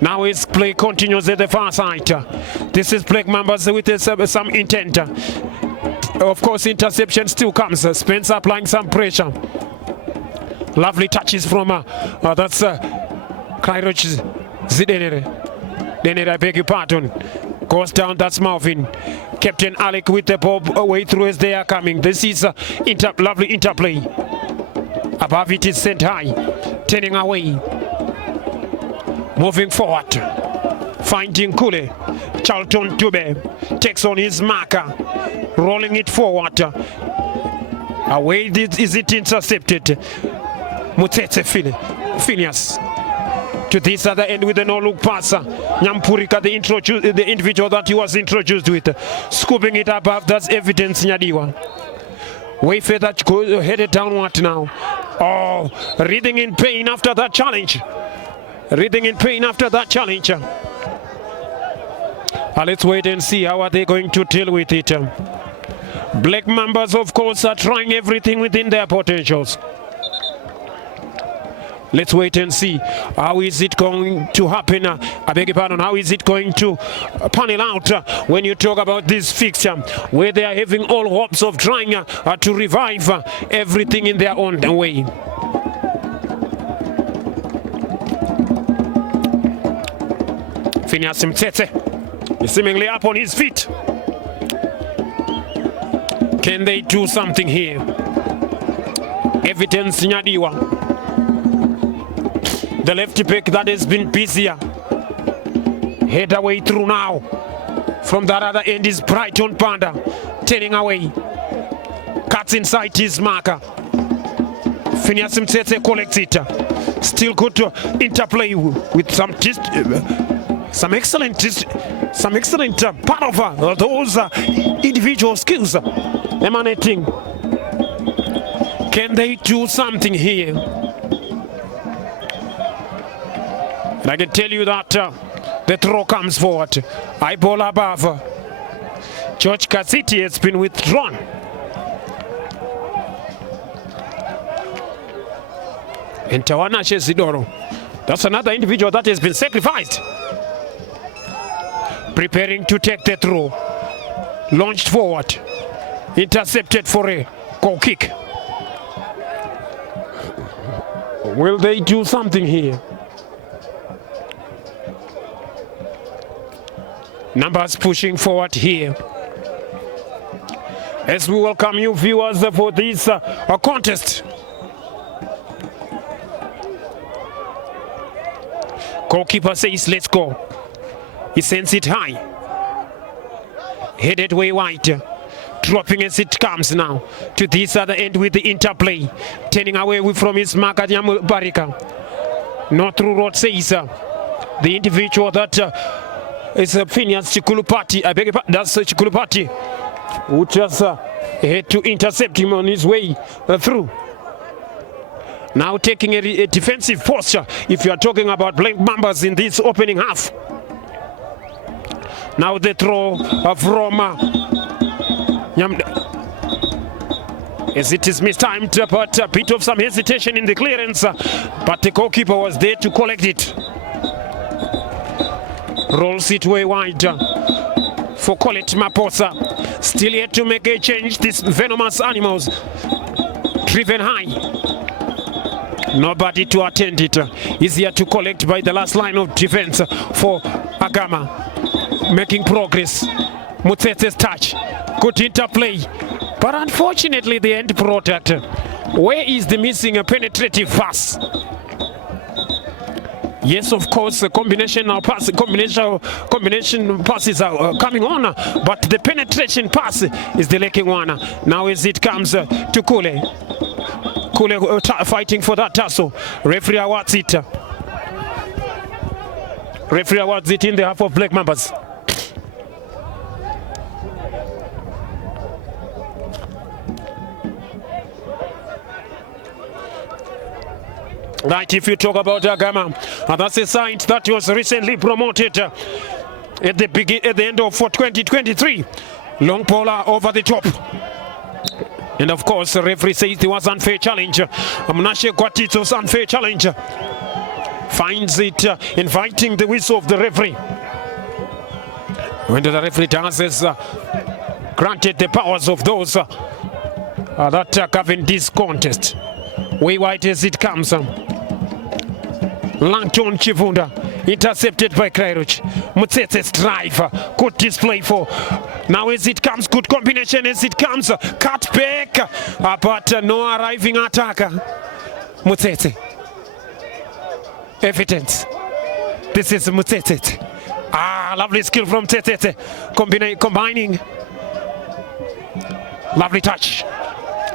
Now his play continues at the far side. This is Black Mambas with some intent. Of course, interception still comes. Spencer applying some pressure. Lovely touches from that's Kairoch Zidenere. I beg your pardon. Goes down, that's Marvin. Captain Alec with the ball way through as they are coming. This is lovely interplay. Above it is sent high. Turning away. Moving forward, finding Kule. Charlton Dube takes on his marker, rolling it forward. Away is it intercepted. Mutete Phineas to this other end with a no-look pass. Nyampurika, the individual that he was introduced with, scooping it above. That's evidence. Nyadiwa. Wayfair headed downward now. Reading in pain after that challenge. Let's wait and see how are they going to deal with it. Black Mambas, of course, are trying everything within their potentials. Let's wait and see how is it going to happen. I beg your pardon. How is it going to panel out when you talk about this fixture, where they are having all hopes of trying to revive everything in their own way. Phineas Mtete is seemingly up on his feet. Can they do something here? Evidence Nyadiwa. The left back that has been busier. Head away through now. From that other end is Brighton Panda. Turning away. Cuts inside his marker. Phineas Mtete collects it. Still good to interplay with some excellent part of those individual skills emanating. Can they do something here? And I can tell you that the throw comes forward. Eyeball above. George Kasiti has been withdrawn. And Tawana Shezidoro. That's another individual that has been sacrificed. Preparing to take the throw. Launched forward. Intercepted for a goal kick. Will they do something here? Numbers pushing forward here. As we welcome you viewers for this contest. Goalkeeper says, let's go. He sends it high. Headed way wide. Dropping as it comes now. To this other end with the interplay. Turning away from his marker, Barika. Not through road says the individual that is Phineas Chikulupati. I beg your pardon, that's Chikulupati. Who just had to intercept him on his way through. Now taking a defensive posture if you are talking about Black Mambas in this opening half. Now the throw from As it is mistimed, but a bit of some hesitation in the clearance, but the goalkeeper was there to collect it. Rolls it way wide for Colette Maposa. Still yet to make a change. These venomous animals driven high. Nobody to attend it. Easier to collect by the last line of defense for Agama. Making progress. Mutsete's touch. Good interplay. But unfortunately the end product. Where is the missing penetrative pass? Yes, of course, combination passes are coming on, but the penetration pass is the lacking one. Now as it comes to Kule. Kule fighting for that tussle. Referee awards it. Referee awards it in the half of Black Mambas. Right, if you talk about Agama, that's a side that was recently promoted at the end of 2023. Long polar over the top. And of course, the referee says it was unfair challenge. I'm not sure what it was unfair challenge. Finds it inviting the whistle of the referee. When the referee does is granted the powers of those that govern this contest. Way wide as it comes. Langton Chivunda intercepted by Krairuch. Mutsete's drive. Good display for. Now as it comes, good combination as it comes. Cut back. But no arriving attacker. Mutsete. Evidence. This is Mutsete. Lovely skill from Mutsete. Combining. Lovely touch.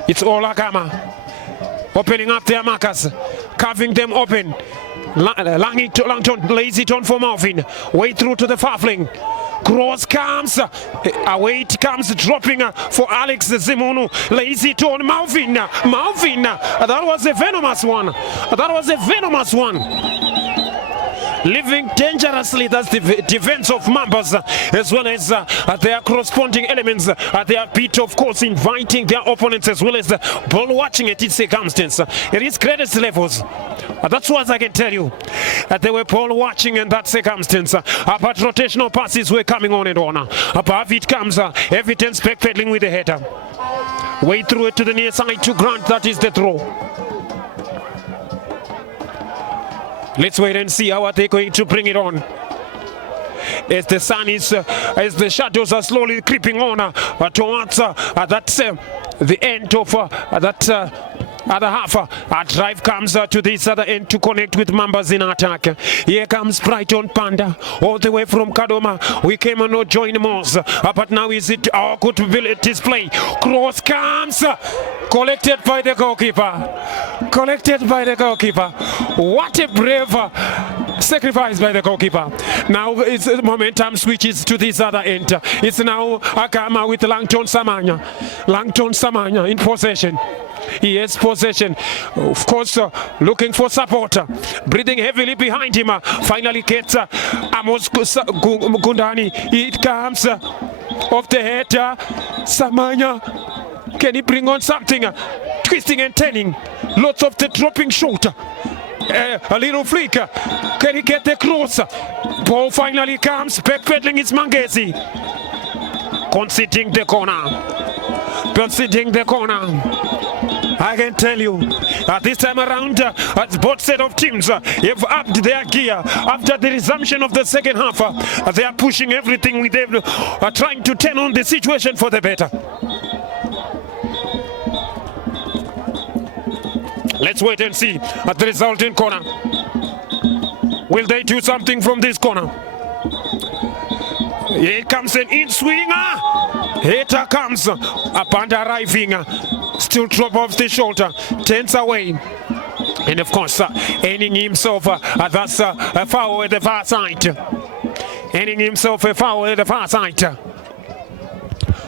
It's all Agama. Opening up their markers, carving them open. Langton lays it on for Marvin. Way through to the far flank. Cross comes. Away it comes, dropping for Alex Zimunu. Lays it on Marvin. Marvin. That was a venomous one. That was a venomous one. Living dangerously, that's the defense of Mambas, as well as their corresponding elements. They are bit, of course, inviting their opponents as well as ball watching at its circumstance. It is greatest levels. That's what I can tell you. They were ball watching in that circumstance. But rotational passes were coming on and on. Above it comes Evidence backpedaling with the header. Way through it to the near side to Grant. That is the throw. Let's wait and see how are they going to bring it on. As the sun is, as the shadows are slowly creeping on towards the end of that other half. Our drive comes to this other end to connect with Mambas in attack. Here comes Brighton Panda all the way from Kadoma. We came and not join Moss, but now is it our good display. Cross comes, collected by the goalkeeper. Collected by the goalkeeper. What a brave sacrifice by the goalkeeper. Now it's momentum switches to this other end. It's now Agama with Langton Samanya. Langton Samanya in possession. He has possession, of course, looking for support, breathing heavily behind him. Finally gets Amos Gundani. It comes off the head. Samanya, can he bring on something? Twisting and turning, lots of the dropping shot. A little flick. Can he get the cross? Ball finally comes. Backpedaling is Mangezi. Conceding the corner. Conceding the corner. I can tell you, this time around, both set of teams have upped their gear. After the resumption of the second half, they are pushing everything with them, trying to turn on the situation for the better. Let's wait and see at the resulting corner. Will they do something from this corner? Here comes an in-swinger. Hater comes upon arriving. Still drop off the shoulder. Turns away. And of course, ending himself. That's a foul at the far side. Ending himself a foul at the far side.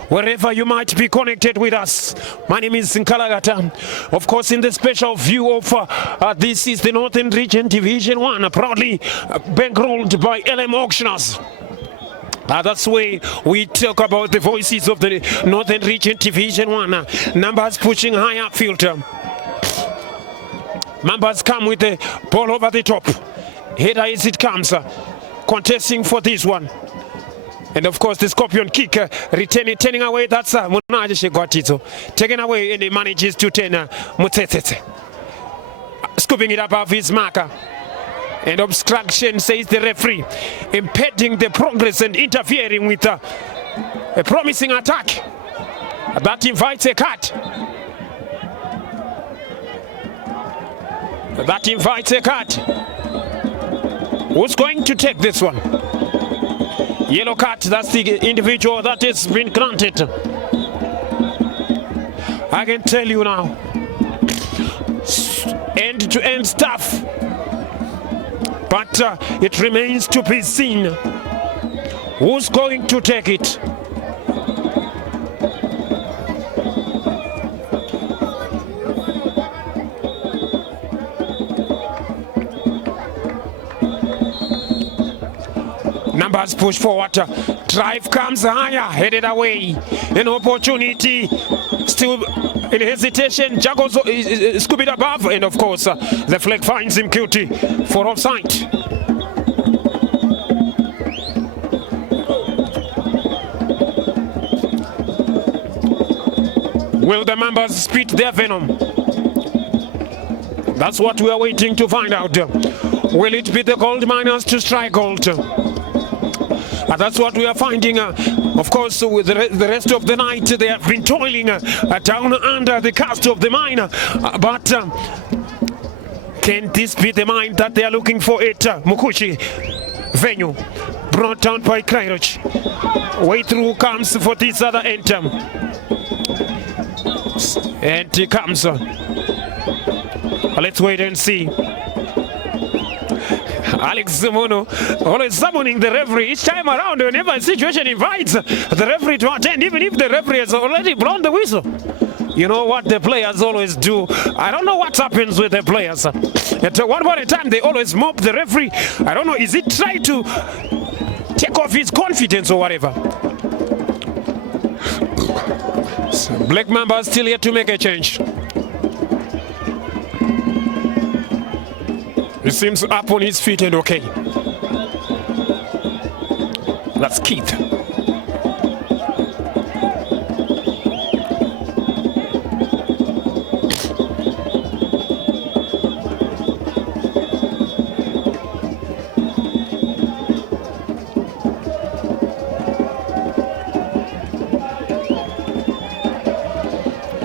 Wherever you might be connected with us, my name is Nkalagata. Of course, in the special view of this is the Northern Region Division 1, proudly bankrolled by LM Auctioners. That's where we talk about the voices of the Northern Region Division 1. Numbers pushing high upfield. Mambas come with the ball over the top. Header as it comes. Contesting for this one. And of course the Scorpion kick turning away. That's Munaje Shegwatizo. Taken away and he manages to turn Mutsetse. Scooping it up off his marker. And obstruction, says the referee, impeding the progress and interfering with a promising attack. That invites a cut. That invites a cut. Who's going to take this one? Yellow card, that's the individual that has been granted. I can tell you now, end-to-end stuff. But it remains to be seen who's going to take it. Numbers push forward. Drive comes higher, headed away. An opportunity. Still in hesitation. Jago's scoop it above. And of course, the flag finds him guilty for offside. Will the Mambas spit their venom? That's what we are waiting to find out. Will it be the gold miners to strike gold? That's what we are finding. Of course, with the rest of the night, they have been toiling down under the cast of the mine. But can this be the mine that they are looking for? It Mukushi venue brought down by Krairoch. Way through comes for this other end. And he comes. Let's wait and see. Alex Zimono always summoning the referee each time around. Whenever a situation invites the referee to attend, even if the referee has already blown the whistle. You know what the players always do. I don't know what happens with the players. At one point in time, they always mob the referee. I don't know, is it trying to take off his confidence or whatever? So Black Mamba still yet to make a change. He seems up on his feet and okay. That's Keith.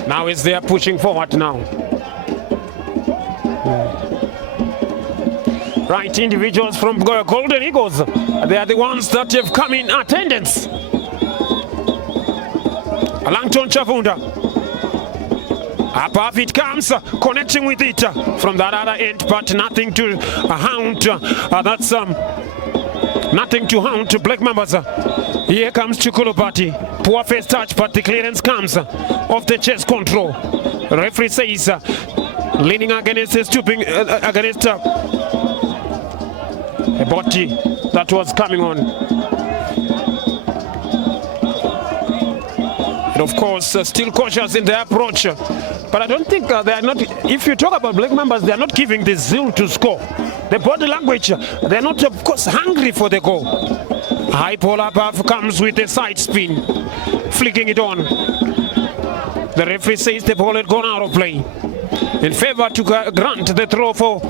Now is they are pushing forward now. Right, individuals from Golden Eagles, they are the ones that have come in attendance. Langton Chavunda. Above it comes, connecting with it from that other end, but nothing to hound. That's nothing to hound to Black Mambas. Here comes Chukulopati. Poor first touch, but the clearance comes off the chest control. The referee says, leaning against the stooping against a body that was coming on. And of course, still cautious in their approach. But I don't think they are not, if you talk about Black Mambas, they are not giving the zeal to score. The body language, they are not, of course, hungry for the goal. High ball above comes with a side spin, flicking it on. The referee says the ball had gone out of play. In favor to grant the throw for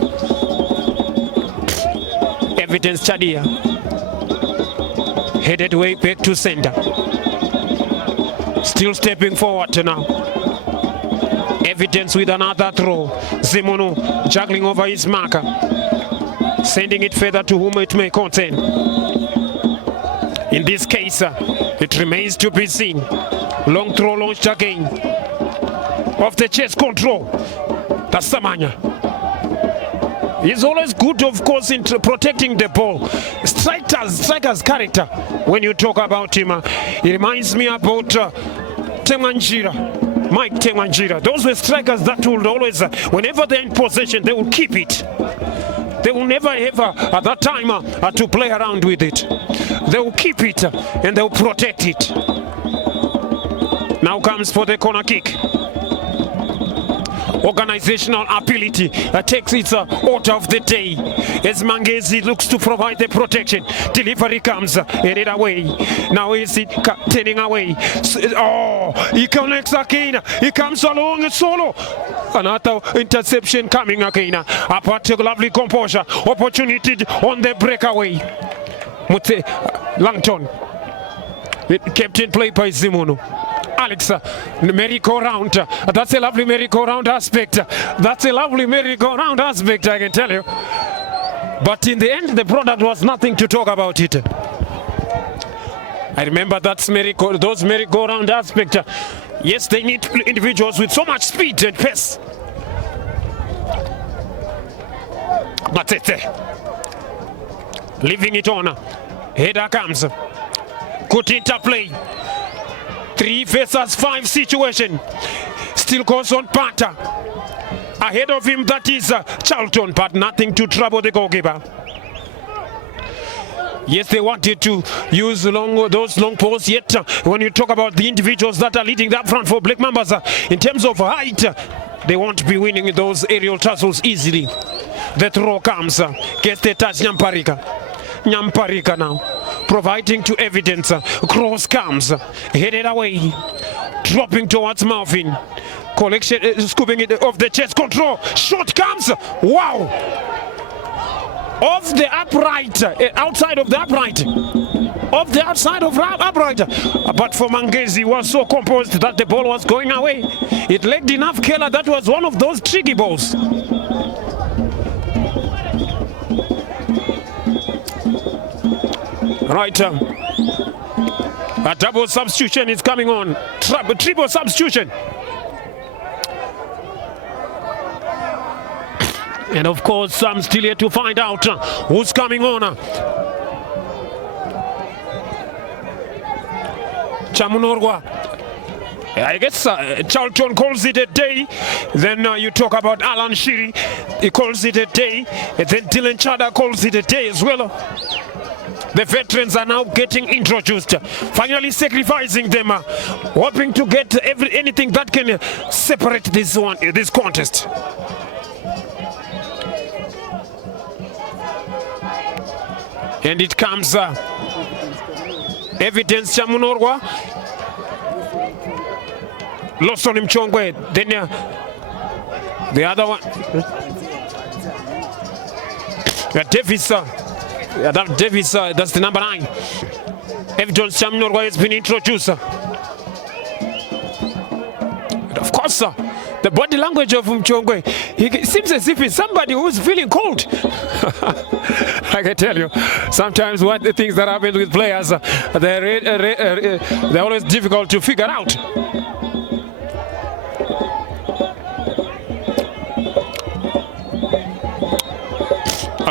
Evidence Chadia. Headed way back to center. Still stepping forward now. Evidence with another throw. Zimono juggling over his marker. Sending it further to whom it may concern. In this case, it remains to be seen. Long throw launched again. Off the chest control. That's Samanya. He's always good, of course, in protecting the ball. Striker's character, when you talk about him, it reminds me about Temanjira. Mike Temanjira. Those were strikers that would always, whenever they're in possession, they would keep it. They will never ever at that time to play around with it. They will keep it and they will protect it. Now comes for the corner kick. Organizational ability takes its order of the day as Mangezi looks to provide the protection. Delivery comes, headed away. Now is it turning away? Oh, he connects again. He comes along solo. Another interception coming again. A particular lovely composure. Opportunity on the breakaway. Mute Langton. Captain played by Zimono. Alex, merry-go-round. That's a lovely merry-go-round aspect. That's a lovely merry-go-round aspect, I can tell you. But in the end, the product was nothing to talk about it. I remember those merry-go-round aspect. Yes, they need individuals with so much speed and pace. Matete, leaving it on. Header comes. Good interplay. 3 versus 5 situation. Still goes on Panta. Ahead of him, that is Charlton, but nothing to trouble the goalkeeper. Yes, they wanted to use those long balls, yet when you talk about the individuals that are leading up front for Black Mambas, in terms of height, they won't be winning those aerial tussles easily. The throw comes, gets the touch, Nyamparika now, providing to evidence. Cross comes, headed away, dropping towards Marvin. Collection, scooping it off the chest, control, shot comes, wow! Off the upright, outside of the upright. Off the outside of upright. But for Mangezi was so composed that the ball was going away. It lacked enough Keller. That was one of those tricky balls. Right, a double substitution is coming on. Triple substitution. And of course, I'm still here to find out who's coming on. Chamunorwa. I guess Charlton calls it a day. Then you talk about Alan Shiri. He calls it a day. And then Dylan Chada calls it a day as well. The veterans are now getting introduced, finally sacrificing them, hoping to get anything that can separate this contest. And it comes evidence Chamunorwa, Lawson Mchongwe, then the other one, Davis. Davis, that's the number 9. Evidence Chamunorwa has been introduced. And of course, the body language of Mchongwe, he seems as if he's somebody who's feeling cold. I can tell you, sometimes what the things that happen with players, they're always difficult to figure out.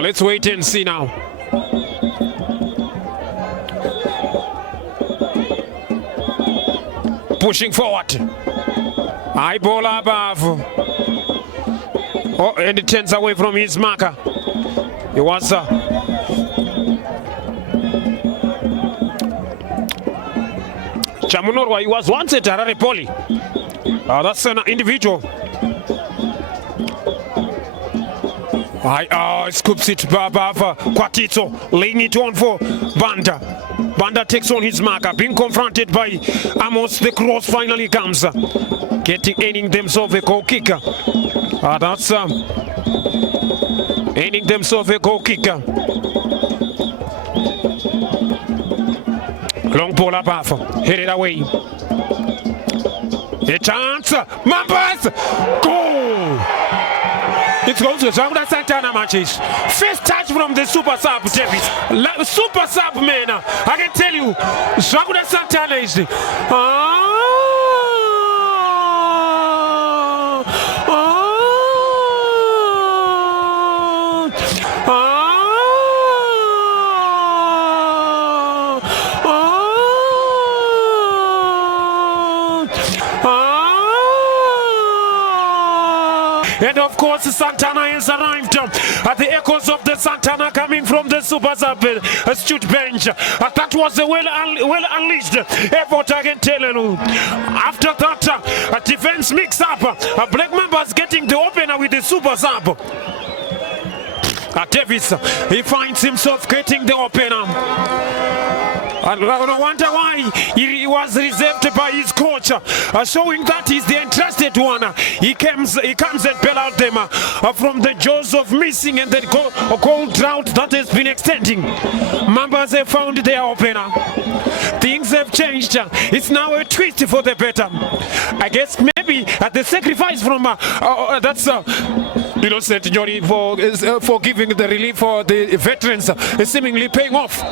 Let's wait and see now. Pushing forward. High ball above. Oh, and it turns away from his marker. It was Chamunorwa. He was once at Harare Poly. That's an individual. Scoops it above Kwatito, laying it on for Banda. Banda takes on his marker, being confronted by Amos. The cross finally comes, aiming themselves a goal kicker. That's aiming themselves a goal kicker. Long ball above, headed away. A chance, Mambas, goal! It goes to Zangda Santana matches. First touch from the super sub, Davis. Super sub, man. I can tell you, Zangda Santana is the. And of course, Santana has arrived. The echoes of the Santana coming from the Super Sub astute bench. That was a well unleashed effort, I can tell you. After that, a defense mix up. Black Mambas getting the opener with the Super Sub. Davis, he finds himself getting the opener. I wonder why he was reserved by his coach, showing that he's the entrusted one. He comes and bail out them from the jaws of missing and the cold drought that has been extending. Mambas have found their opener. Things have changed. It's now a twist for the better. I guess maybe the sacrifice from that's Innocent Johnny for giving the relief for the veterans is seemingly paying off.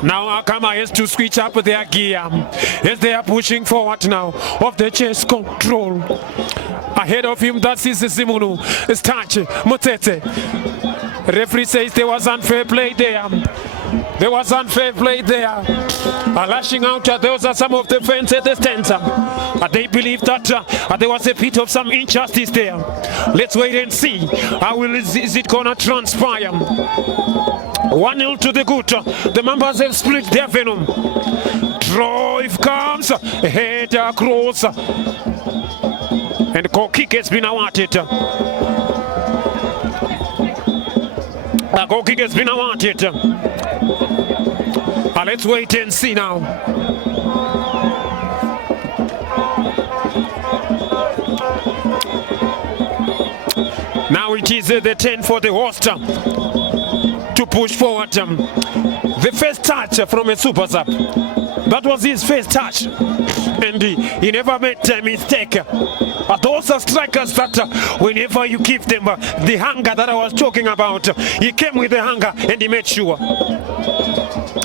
Now Agama has to switch up their gear as they are pushing forward now of the chase control. Ahead of him, that is Simunu, Stachi, Motete. Referee says there was unfair play there. There was unfair play there. Lashing out, those are some of the fans at the stands. They believe that there was a bit of some injustice there. Let's wait and see. How is it gonna transpire? 1-0 to the good. The Mambas have split their venom. Drive comes, head across, and the goal kick has been awarded. A goal kick has been awarded. Let's wait and see now. Now it is the 10 for the host to push forward. The first touch from a Super Sub. That was his first touch. And he never made a mistake. Those are strikers that whenever you give them the hunger that I was talking about, he came with the hunger and he made sure.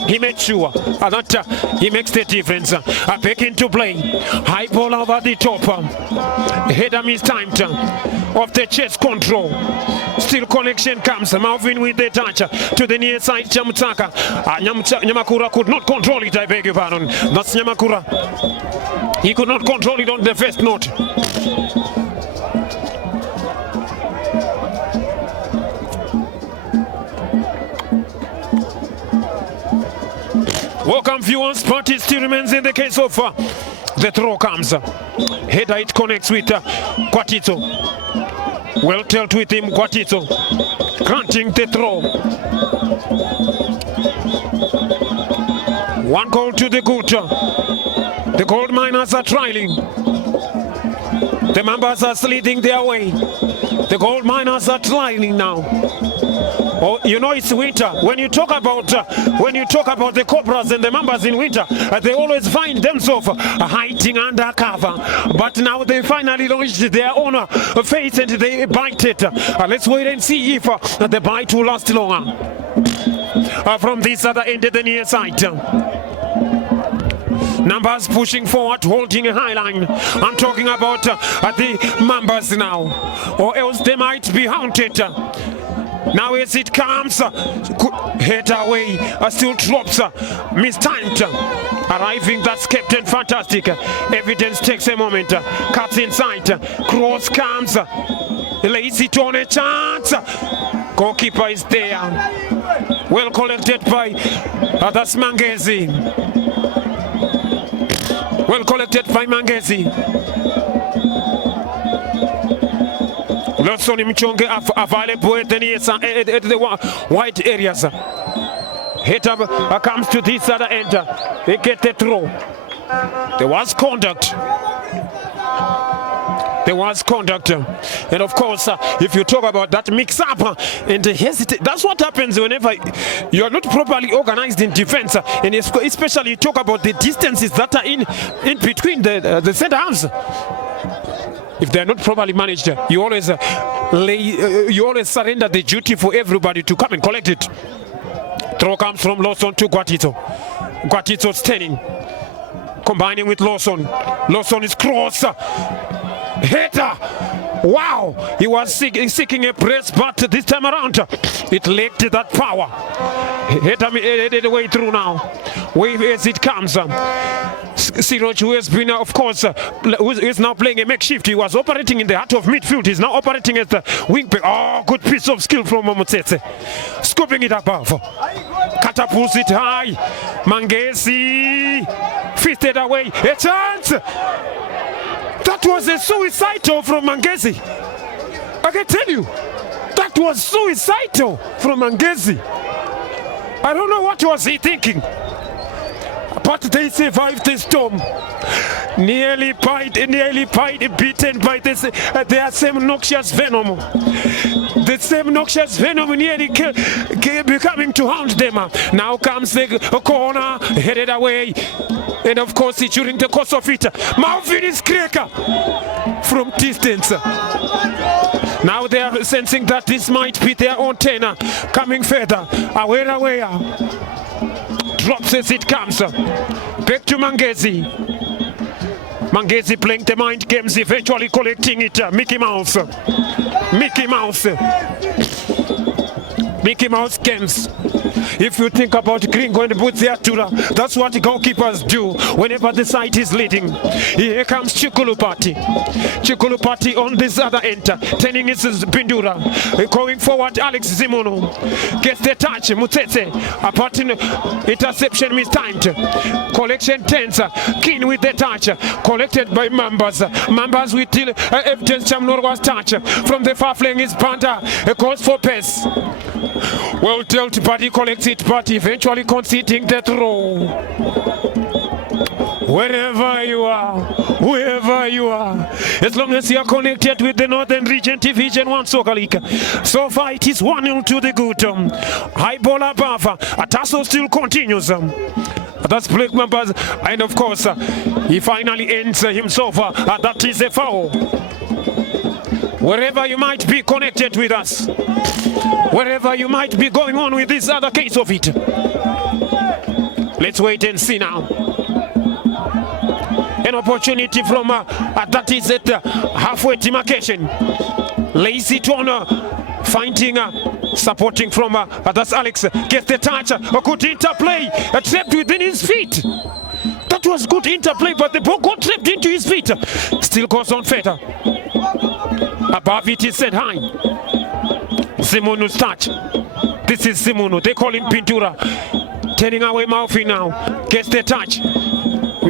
He made sure that he makes the difference. Back into play. High ball over the top. Header mistimed of the chest control. Still connection comes. Malvin with the touch to the near side. Chamutaka. Nyamakura could not control it, I beg your pardon. That's Nyamakura. He could not control it on the first note. Welcome viewers, party still remains in the case of the throw comes. Header it connects with Kwatito. Well dealt with him, Kwatito. Granting the throw. One goal to the good. The gold miners are trailing. The Mambas are leading their way. The gold miners are trailing now. Oh, you know it's winter. When you talk about the Cobras and the Mambas in winter, they always find themselves hiding under cover. But now they finally launched their own face and they bite it. Let's wait and see if the bite will last longer. From this other end of the near side. Numbers pushing forward, holding a high line. I'm talking about the Mambas now, or else they might be haunted. Now as it comes, head away, still drops, mistimed. Arriving, that's Captain Fantastic. Evidence takes a moment, cuts inside, cross comes, lays it on a chance. Goalkeeper is there. Well collected by that's Mangezi. Well collected by Mangezi. Lots on Mchonge available at the white areas. Header comes to this other end. They get the throw. There was conduct. There was conduct. And of course, if you talk about that mix-up and hesitate, that's what happens whenever you are not properly organized in defense. And especially you talk about the distances that are in between the center halves. If they are not properly managed, you always surrender the duty for everybody to come and collect it. Throw comes from Lawson to Guatito. Guatito standing, combining with Lawson. Lawson is cross. Header. Wow, he was seeking a press, but this time around it lacked that power. Header headed the way through now. Wave as it comes. Siroch, who has been, of course, who is now playing a makeshift. He was operating in the heart of midfield. He's now operating as the wing back. Oh, good piece of skill from Motsetse. Scooping it above. Catapults it high. Mangesi fisted away. A chance. That was a suicidal from Mangesi. I can tell you, that was suicidal from Mangesi. I don't know what was he thinking. But they survived the storm. Nearly beaten by this, their same noxious venom. The same noxious venom nearly becoming to hound them. Now comes the corner, headed away. And of course, during the course of it, Malvin is cracker from distance. Now they are sensing that this might be their own tenor coming further. Away. Drops as it comes. Back to Mangesi. Mangesi playing the mind games, eventually collecting it. Mickey Mouse games. If you think about Gringo and Buziatura, that's what goalkeepers do whenever the side is leading. Here comes Chikulupati on this other end, turning his Bindura. Going forward, Alex Zimono gets the touch. Mutsetse, apart interception mistimed. Collection tense, keen with the touch. Collected by Mambas. Mambas with evidence Chamnor was touch. From the far flank is Panda. Goes for pass. Well dealt, but he collects it, but eventually conceding the throw. Wherever you are, as long as you are connected with the Northern Region Division 1 Soccer League. So far it is 1-0 to the good. High ball above. Atasso still continues. That's Black Mambas, and of course, he finally ends himself. That is a foul. Wherever you might be connected with us, wherever you might be going on with this other case of it, let's wait and see now. An opportunity from that is at halfway demarcation. Lazy Turner finding supporting from that's Alex, gets the touch. A good interplay, trapped within his feet. That was good interplay, but the ball got trapped into his feet. Still goes on further. Above it is set high. Simonu's touch. This is Simonu. They call him Pintura. Turning away Malfi now. Gets the touch.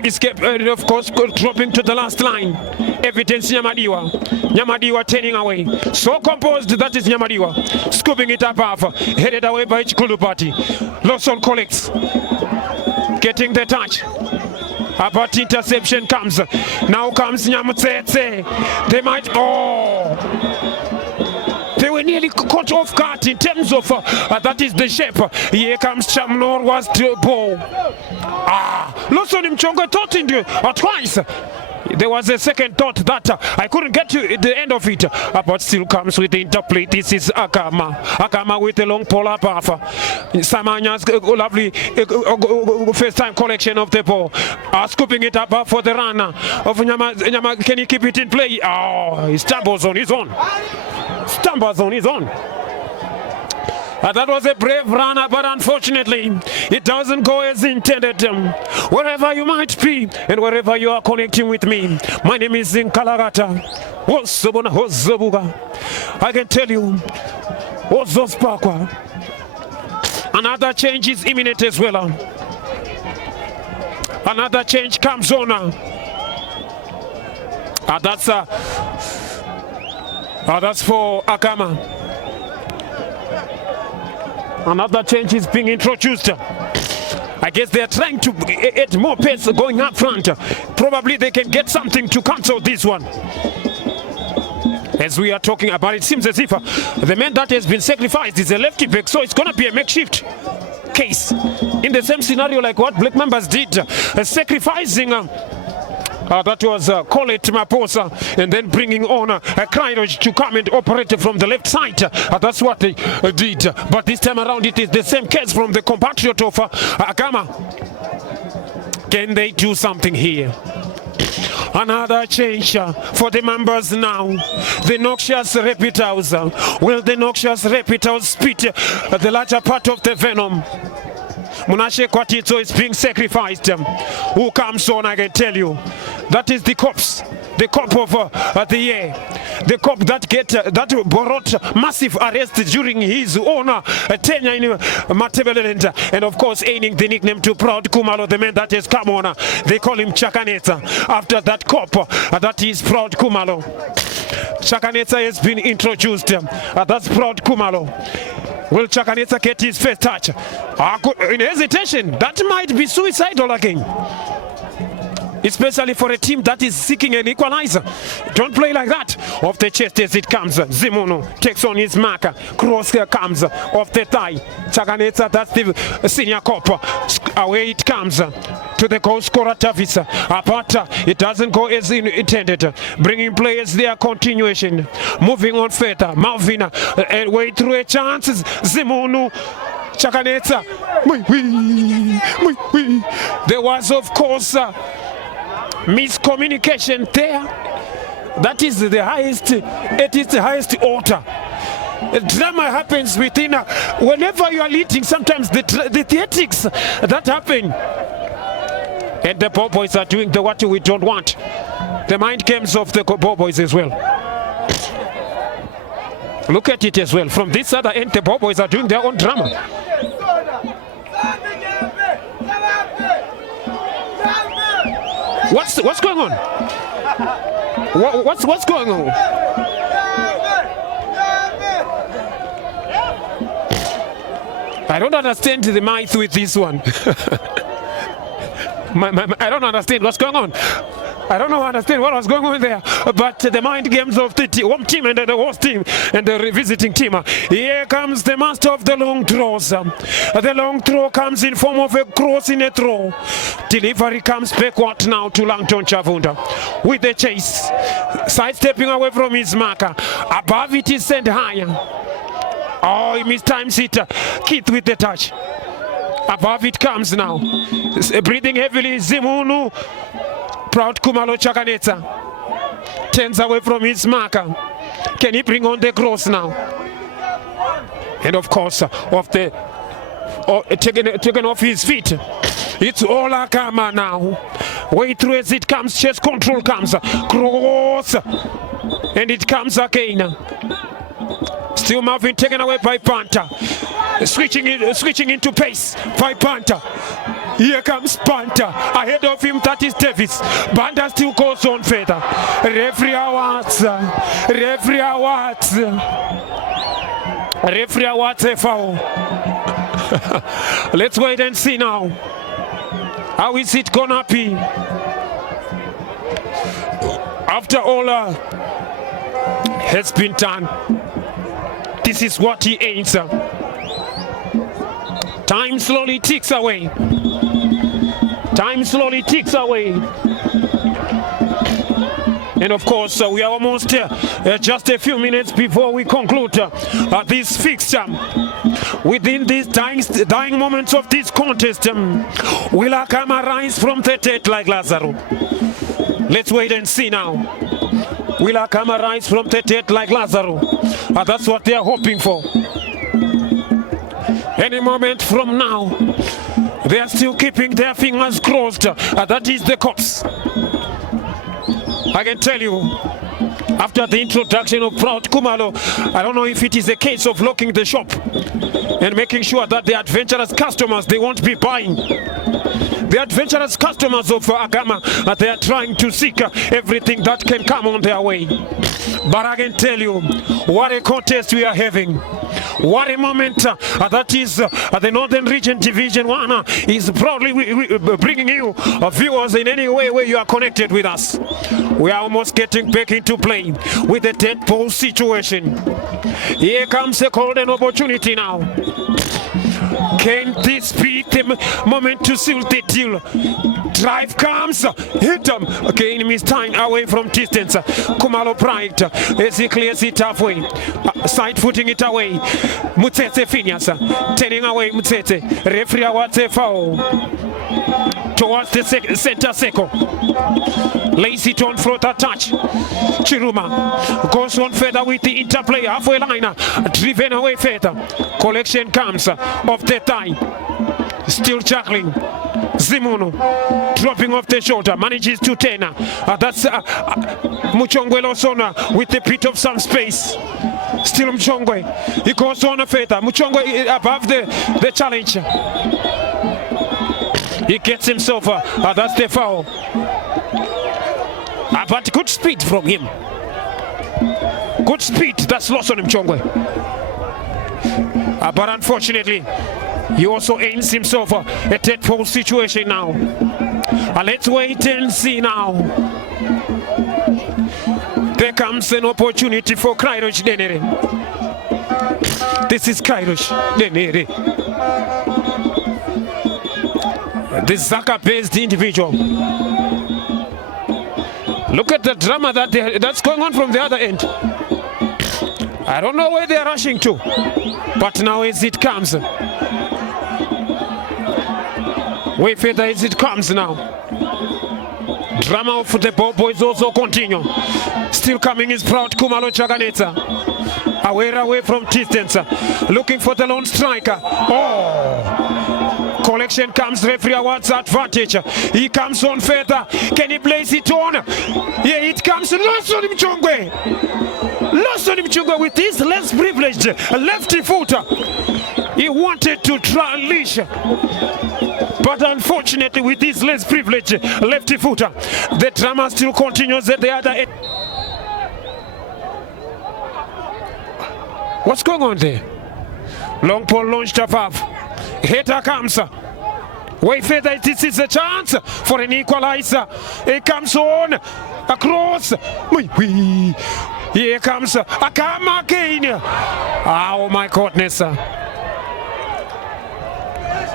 Escape, of course, dropping to the last line. Evidence Nyamadiwa turning away. So composed, that is Nyamadiwa. Scooping it above. Headed away by Chikulupati. Lawson collects. Getting the touch. But interception comes. Now comes Nyamutsetse. They might. Oh! They were nearly caught off guard in terms of that is the shape. Here comes Chamnor was to ball. Lawson Mchonga thought into twice. There was a second thought that I couldn't get to the end of it, but still comes with the interplay. This is Agama with a long pull up. Samanya's lovely first time collection of the ball. Scooping it up for the runner of Nyama. Can he keep it in play? Oh, he stumbles on his own. That was a brave runner, but unfortunately, it doesn't go as intended. Wherever you might be, and wherever you are connecting with me, my name is Nkalagata. I can tell you, another change is imminent as well. Another change comes on. That's for Agama. Another change is being introduced. I guess they are trying to add more pace going up front. Probably they can get something to cancel this one. As we are talking about, it seems as if the man that has been sacrificed is a lefty back, so it's going to be a makeshift case. In the same scenario like what Black Mambas did, sacrificing that was Colette Maposa, and then bringing on Krainoj to come and operate from the left side. That's what they did. But this time around, it is the same case from the compatriot of Agama. Can they do something here? Another change for the members now. The noxious reptiles. Will the noxious reptiles spit the larger part of the venom? Munashe Kwatito is being sacrificed. Who comes on, I can tell you. That is the cops. The cop of the year. The cop that brought massive arrest during his own tenure in Matebeleland. And of course, aiming the nickname to Proud Kumalo, the man that has come on. They call him Chakaneta. After that cop, that is Proud Kumalo. Chakaneta has been introduced. That's Proud Kumalo. Will Chakaneta get his first touch? In hesitation, that might be suicidal again. Especially for a team that is seeking an equalizer. Don't play like that. Off the chest as it comes. Zimono takes on his marker. Cross comes off the thigh. Chakaneta, that's the senior cop. Away it comes to the goal scorer Tavisa. Apart, it doesn't go as intended. Bringing players there, continuation. Moving on further. Malvina, way through a chance. Zimono. Chakaneta. There was, of course, miscommunication there. That is the highest, it is the highest order. Drama happens within, whenever you are leading, sometimes the theatrics that happen. And the ball boys are doing what we don't want. The mind games of the ball boys as well. Look at it as well. From this other end, the ball boys are doing their own drama. What's going on? What's going on? I don't understand the myth with this one. I don't understand what's going on. I don't understand what was going on there, but the mind games of the home team and the host team and the visiting team. Here comes the master of the long throws. The long throw comes in form of a cross in a throw. Delivery comes backward now to Langton Chavunda with the chase. Sidestepping away from his marker. Above it is sent higher. Oh, he mistimes it. Keith with the touch. Above it comes now. Breathing heavily, Zimunu. Proud Kumalo Chakaneta turns away from his marker. Can he bring on the cross now? And of course, taken off his feet. It's all Agama now. Way through as it comes, chest control comes. Cross. And it comes again. Still Marvin taken away by Panther. Switching into pace by Panther. Here comes Panther. Ahead of him, that is Davis. Panther still goes on further. Referee awards a foul. Let's wait and see now. How is it gonna be? After all has been done, this is what he aims at. Time slowly ticks away. Time slowly ticks away. And of course, we are almost just a few minutes before we conclude this fixture. Within these dying moments of this contest, will Agama rise from the dead like Lazarus? Let's wait and see now. Will Agama rise from the dead like Lazarus? That's what they are hoping for. Any moment from now, they are still keeping their fingers crossed. That is the cops. I can tell you, after the introduction of Proud Kumalo, I don't know if it is a case of locking the shop and making sure that the adventurous customers, they won't be buying. The adventurous customers of Agama, they are trying to seek everything that can come on their way. But I can tell you, what a contest we are having. What a moment that is the Northern Region Division 1 is proudly bringing you viewers in any way where you are connected with us. We are almost getting back into play with the dead ball situation. Here comes a golden opportunity now. Can this be the moment to seal the deal? Drive comes, hit him. Again, miss time away from distance. Kumalo Bright as he clears it halfway. Side footing it away. Mutsetse Phineas turning away Mutsetse. Referee awards a foul towards the center circle. Lays it on floater touch. Chiruma goes on further with the interplay halfway line. Driven away further. Collection comes off the thigh. Still chuckling. Zimuno dropping off the shoulder, manages to turn. That's Muchongwe Losona with a bit of some space. Still Muchongwe. He goes on further. Muchongwe above the challenge. He gets himself. That's the foul. But good speed from him. Good speed. That's lost on Muchongwe. But unfortunately, he also aims himself a dead pole situation now. Let's wait and see now. There comes an opportunity for Kairos Denere. This is Kairos Denere. This Zaka-based individual. Look at the drama that's going on from the other end. I don't know where they're rushing to, but now as it comes. Way further as it comes now. Drama of the ball boys also continue. Still coming is proud Kumalo Chaganeta. Away from distance. Looking for the lone striker. Oh! Collection comes, referee awards advantage. He comes on further. Can he place it on? Yeah, it comes. Lost on Mchongwe. Lost on Mchongwe with his less privileged lefty footer. He wanted to try unleash. But unfortunately, with his less privileged lefty footer, the drama still continues at the other end. What's going on there? Long ball launched above. Header comes. Way further, this is a chance for an equalizer. It comes on across. Here comes Agama again. Oh my goodness.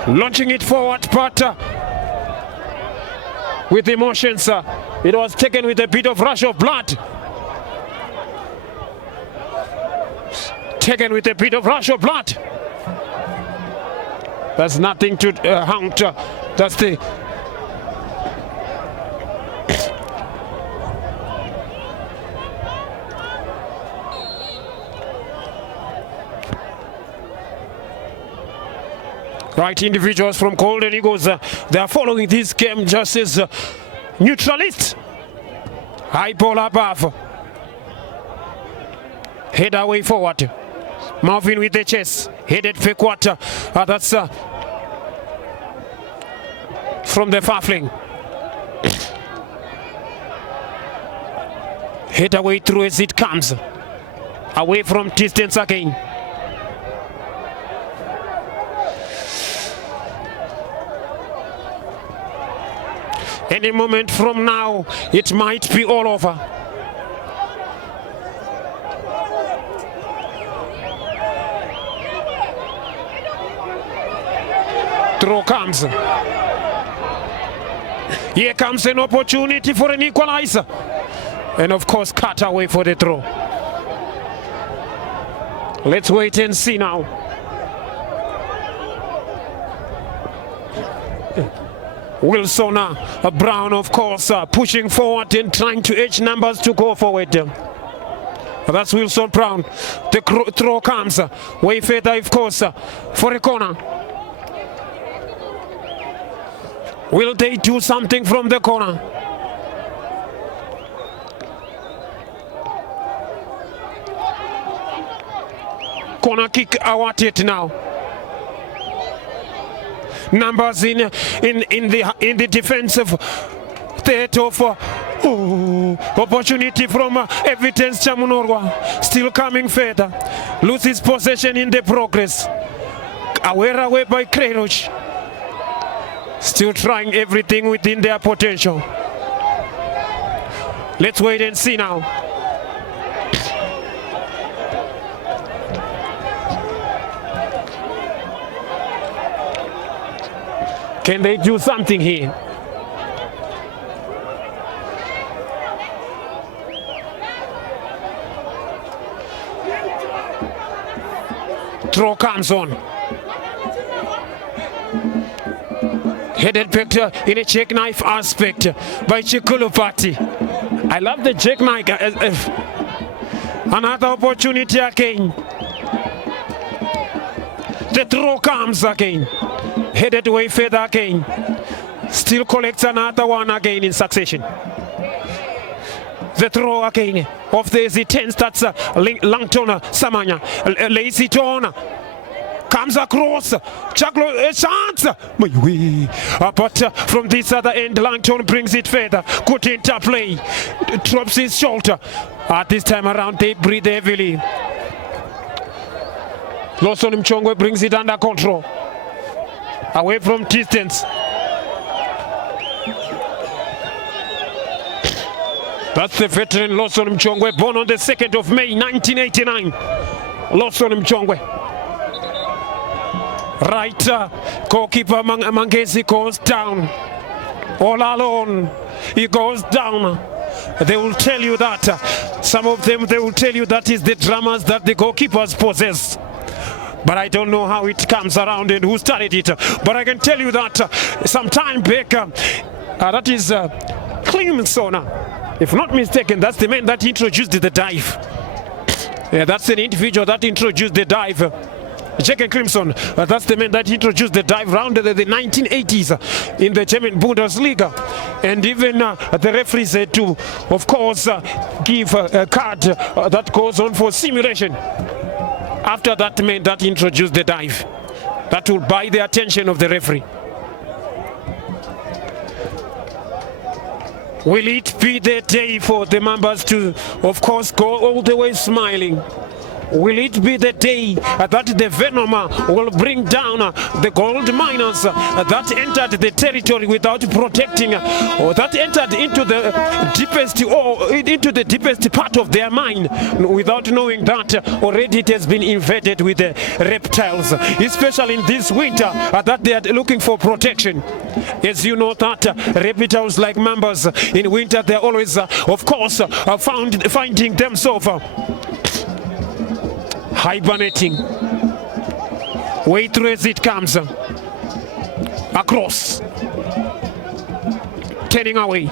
Launching it forward, but with emotions, it was taken with a bit of rush of blood. Taken with a bit of rush of blood. There's nothing to haunt. That's the right individuals from Golden Eagles. They are following this game just as neutralists. High ball above. Head away forward. Marvin with the chest. Headed backward. That's from the far flank. Head away through as it comes. Away from distance again. Any moment from now, it might be all over. Throw comes. Here comes an opportunity for an equalizer. And of course, cut away for the throw. Let's wait and see now. Wilson, Brown, of course, pushing forward and trying to edge numbers to go forward. That's Wilson Brown. The throw comes. Way further, of course, for a corner. Will they do something from the corner? Corner kick awarded now. Numbers in the defensive third of opportunity from Evidence Chamunorwa. Still coming further. Loses possession in the progress. Away by Kreroch. Still trying everything within their potential. Let's wait and see now. Can they do something here? Throw comes on. Headed back in a jackknife aspect by Chikulupati. I love the jackknife. Another opportunity again. The throw comes again. Headed away further again. Still collects another one again in succession. The throw again of the Z10, that's Langton Samanya. Lays it on. Comes across. Chaklo, a chance. My way. But from this other end, Langton brings it further. Good interplay. Drops his shoulder. At this time around, they breathe heavily. Lawson Mchongwe brings it under control. Away from distance. That's the veteran Lawson Mchongwe, born on the 2nd of May 1989. Lawson Mchongwe. Right, goalkeeper Mangezi goes down. All alone, he goes down. They will tell you that. Some of them, they will tell you that is the dramas that the goalkeepers possess. But I don't know how it comes around and who started it. But I can tell you that some time back, that is Clemson. If not mistaken, that's the man that introduced the dive. Yeah, that's an individual that introduced the dive. Jack and Crimson, that's the man that introduced the dive round the 1980s in the German Bundesliga. And even the referees had to, of course, give a card that goes on for simulation. After that man that introduced the dive, that will buy the attention of the referee. Will it be the day for the Mambas to, of course, go all the way smiling? Will it be the day that the Venom will bring down the gold miners that entered the territory without protecting, or that entered into the deepest part of their mine without knowing that already it has been invaded with the reptiles, especially in this winter that they are looking for protection. As you know that reptiles like Mambas in winter, they're always, of course, finding themselves hibernating. Way through as it comes. Across. Turning away.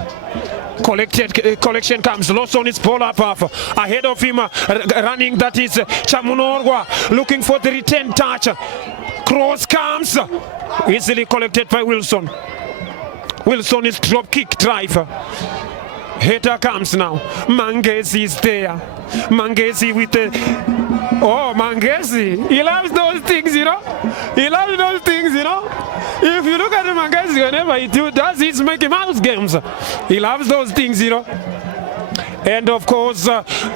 Collection comes. Lost on his ball up ahead of him. Running, that is Chamunorwa. Looking for the return touch. Cross comes. Easily collected by Wilson. Wilson is drop kick driver. Header comes now. Mangezi is there. Mangezi with the... Oh, Mangezi. He loves those things, you know. He loves those things, you know. If you look at the Mangezi, whenever he does his Mickey Mouse games, he loves those things, you know. And of course,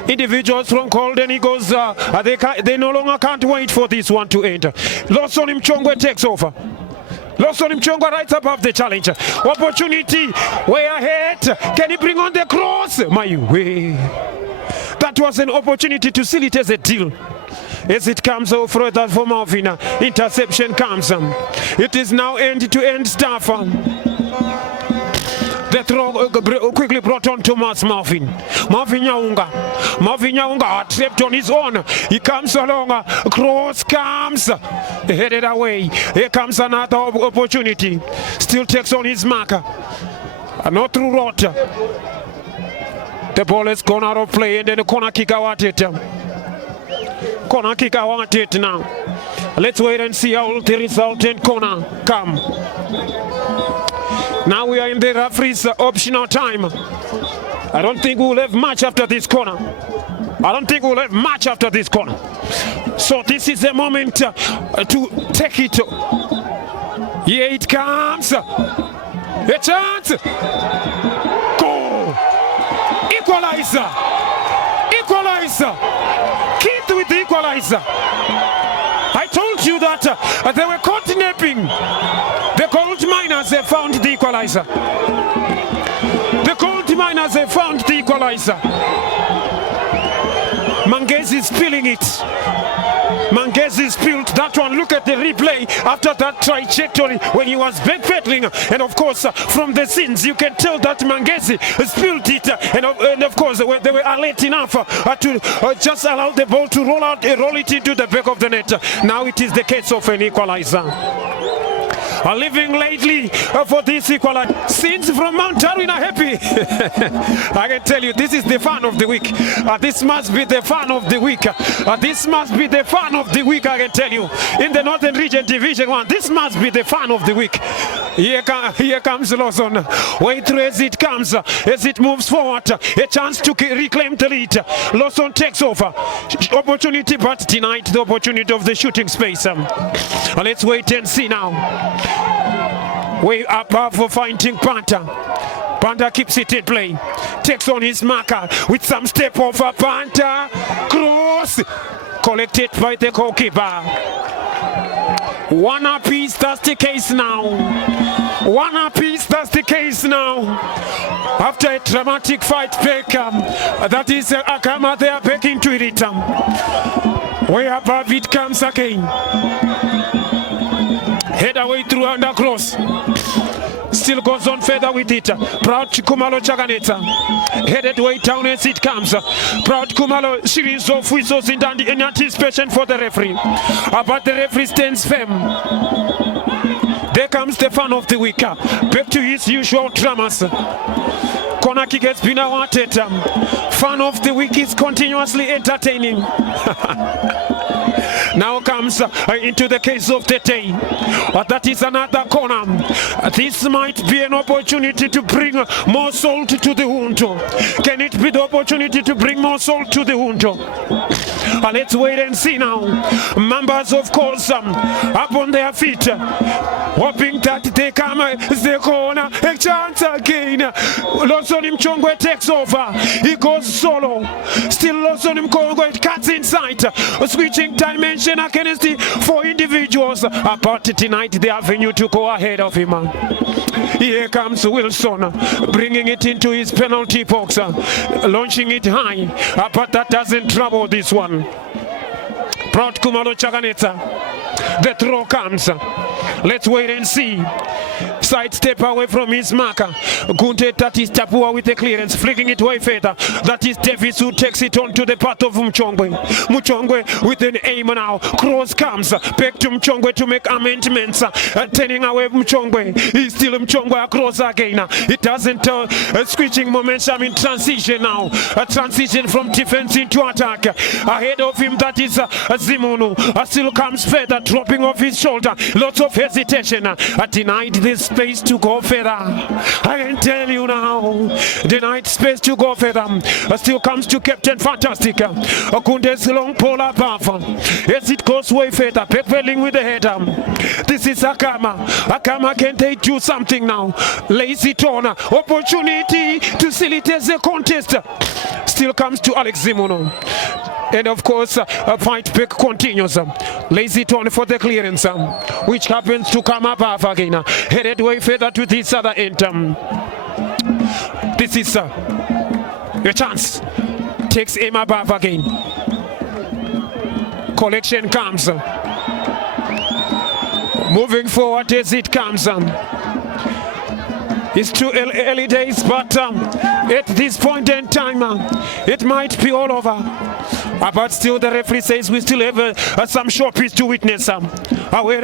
individuals from Golden Eagles, they no longer can't wait for this one to end. Lawson Mchongwe takes over. Lawson Mchongwe right above the challenge. Opportunity, way ahead. Can he bring on the cross? My way. That was an opportunity to seal it as a deal. As it comes over that for Marvin, interception comes. It is now end-to-end stuff. The throw quickly brought on to Marvin. Marvin Nyaunga trapped on his own. He comes along. Cross comes. Headed away. Here comes another opportunity. Still takes on his marker. Not through rot. The ball has gone out of play, and then the corner kick out it. Corner kick out it now. Let's wait and see how the resultant corner come. Now we are in the referee's optional time. I don't think we'll have much after this corner. So this is the moment to take it. Here it comes. A chance. Goal. Equalizer. Keith with the equalizer. I told you that they were caught napping. The gold miners have found the equalizer. Mangezi is spilling it. Mangezi spilled that one. Look at the replay after that trajectory when he was backpedaling. And of course, from the scenes, you can tell that Mangezi spilled it. And of course, they were alert enough to just allow the ball to roll it into the back of the net. Now it is the case of an equalizer. are living lately for this equalizer. Scenes from Mount Darwin are happy. I can tell you, this is the fun of the week. This must be the fun of the week. This must be the fun of the week, I can tell you. In the Northern Region Division 1, this must be the fun of the week. Here comes Lawson. Way through as it comes, as it moves forward. A chance to reclaim the lead. Lawson takes over. Opportunity, but denied the opportunity of the shooting space. Let's wait and see now. Way above for finding Panther. Panther keeps it in play. Takes on his marker with some step over Panther. Cross. Collected by the goalkeeper. One apiece, that's the case now. One apiece, that's the case now. After a dramatic fight back, that is Agama, they are back into it. Way above it comes again. Head away through and across. Still goes on further with it. Proud Kumalo Chaganeta. Headed way down as it comes. Proud Kumalo, series of whistles in anticipation for the referee. But the referee stands firm. There comes the fun of the week. Back to his usual dramas. Corner kick has been awarded. Fun of the week is continuously entertaining. Now comes into the case of the day. That is another corner. This might be an opportunity to bring more salt to the wound. Can it be the opportunity to bring more salt to the wound? Let's wait and see now. Mambas, of course, up on their feet, hoping that they come the corner. A chance again. Lawson Mchongwe takes over. He goes solo. Still Lawson Mchongwe cuts inside. Switching dimension against the four individuals. But tonight the avenue to go ahead of him. Here comes Wilson, bringing it into his penalty box, launching it high. But that doesn't trouble this one. Proud Kumalo Chaganeta. The throw comes. Let's wait and see. Side step away from his marker. Gunte, that is Tapua with the clearance, flicking it way further. That is Davis who takes it on to the path of Mchongwe. Mchongwe with an aim now. Cross comes back to Mchongwe to make amendments. Turning away Mchongwe. He's still Mchongwe across again. It doesn't switching momentum in transition now. A transition from defense into attack. Ahead of him, that is Zimunu. Still comes further, dropping off his shoulder. Lots of hesitation. Denied this space to go further. I can tell you now, denied space to go further. Still comes to Captain Fantastic. Kunde's long pole above. As it goes way further, backpedaling with the header. This is Agama. Agama, can they do something now? Lazy turn. Opportunity to seal it as a contest. Still comes to Alex Zimono. And of course, a fight back continues. Lazy turn for the clearance, which happens to come above again. Headed way further to this other end. This is a chance. Takes aim above again. Collection comes. Moving forward as it comes. It's too early days, but at this point in time, it might be all over. But still, the referee says we still have some short piece to witness. Aware.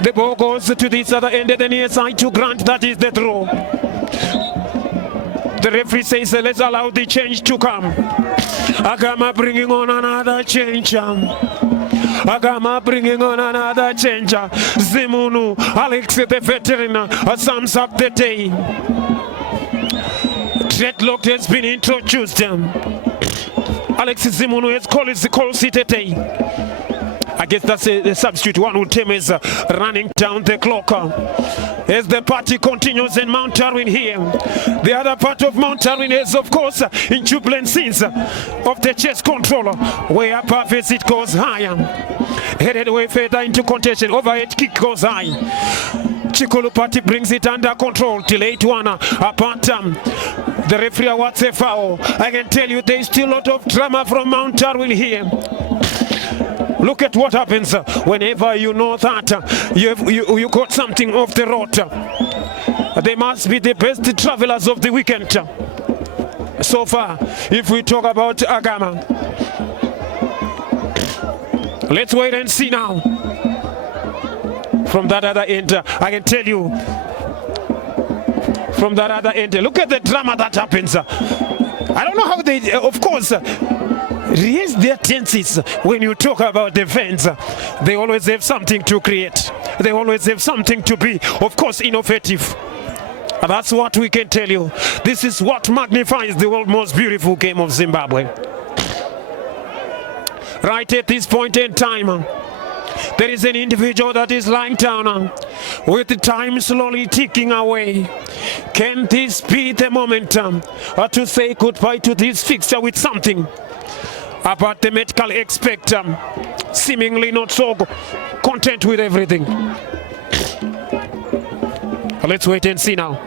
The ball goes to this other end, and the near side to Grant. That is the throw. The referee says let's allow the change to come. Agama bringing on another change. Agama bringing on another change. Zimunu, Alex the veteran, sums up the day. Dreadlock has been introduced. Alex Zimunu has calls it a day. I guess that's the substitute. One who team is running down the clock. As the party continues in Mount Darwin here. The other part of Mount Darwin is, of course, in jubilant scenes of the chess controller. Way above as it goes higher. Headed way further into contention. Overhead kick goes high. Chikulu party brings it under control. Delayed one. Apart the referee awards a foul. I can tell you there is still a lot of drama from Mount Darwin here. Look at what happens whenever you know that you got something off the road. They must be the best travelers of the weekend. So far, if we talk about Agama. Let's wait and see now. from that other end. I can tell you, from that other end, look at the drama that happens. I don't know how they, of course, raise their tenses when you talk about defense. They always have something to create. They always have something to be, of course, innovative. That's what we can tell you. This is what magnifies the world's most beautiful game of Zimbabwe. Right at this point in time, there is an individual that is lying down with the time slowly ticking away. Can this be the momentum to say goodbye to this fixture with something about the medical expert seemingly not so content with everything? Let's wait and see now.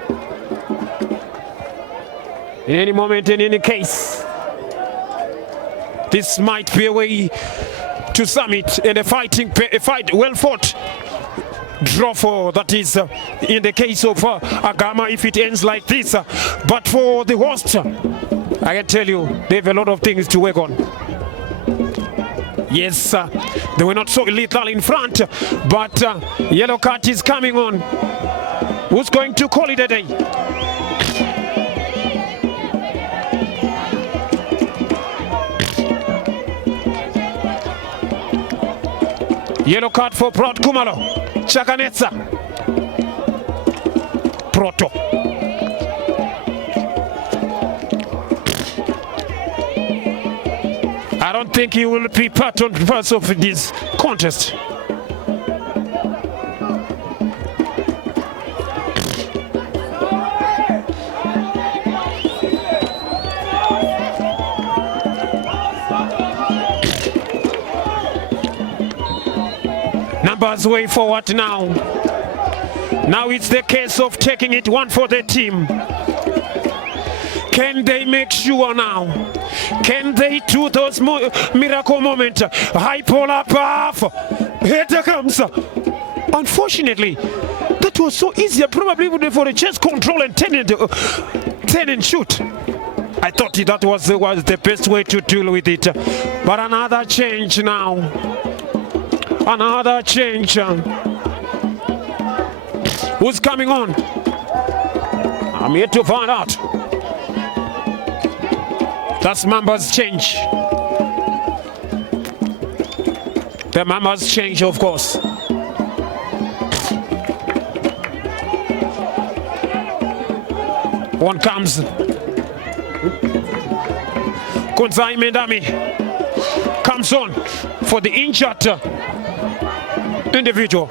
In any moment, in any case, this might be a way to summit in a fight well fought draw for, that is in the case of Agama, if it ends like this. But for the host, I can tell you they have a lot of things to work on. Yes, they were not so lethal in front, but yellow card is coming on. Who's going to call it a day? Yellow card for Proud Kumalo. Chakanetsa. Proto. I don't think he will be part of this contest. Mambas way forward now. Now it's the case of taking it one for the team. Can they make sure now? Can they do those miracle moments? High polar path. Here it comes. Unfortunately, that was so easy. Probably would for a chest control and 10 and shoot. I thought that was the best way to deal with it. But another change now. Another change. Who's coming on? I'm yet to find out. That's Mambas change. The Mambas change, of course. One comes. Kunzai Mendami comes on for the injured individual.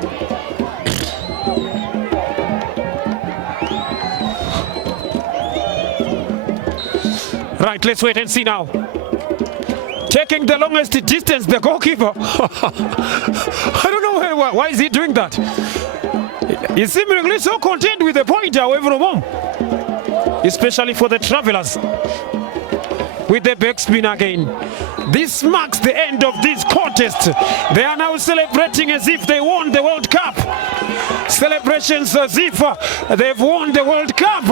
Right, let's wait and see now. Taking the longest distance, the goalkeeper. I don't know why is he doing that. He's seemingly so content with the point away from home, especially for the travelers. With the backspin again. This marks the end of this contest. They are now celebrating as if they won the World Cup. Celebrations as if they've won the World Cup.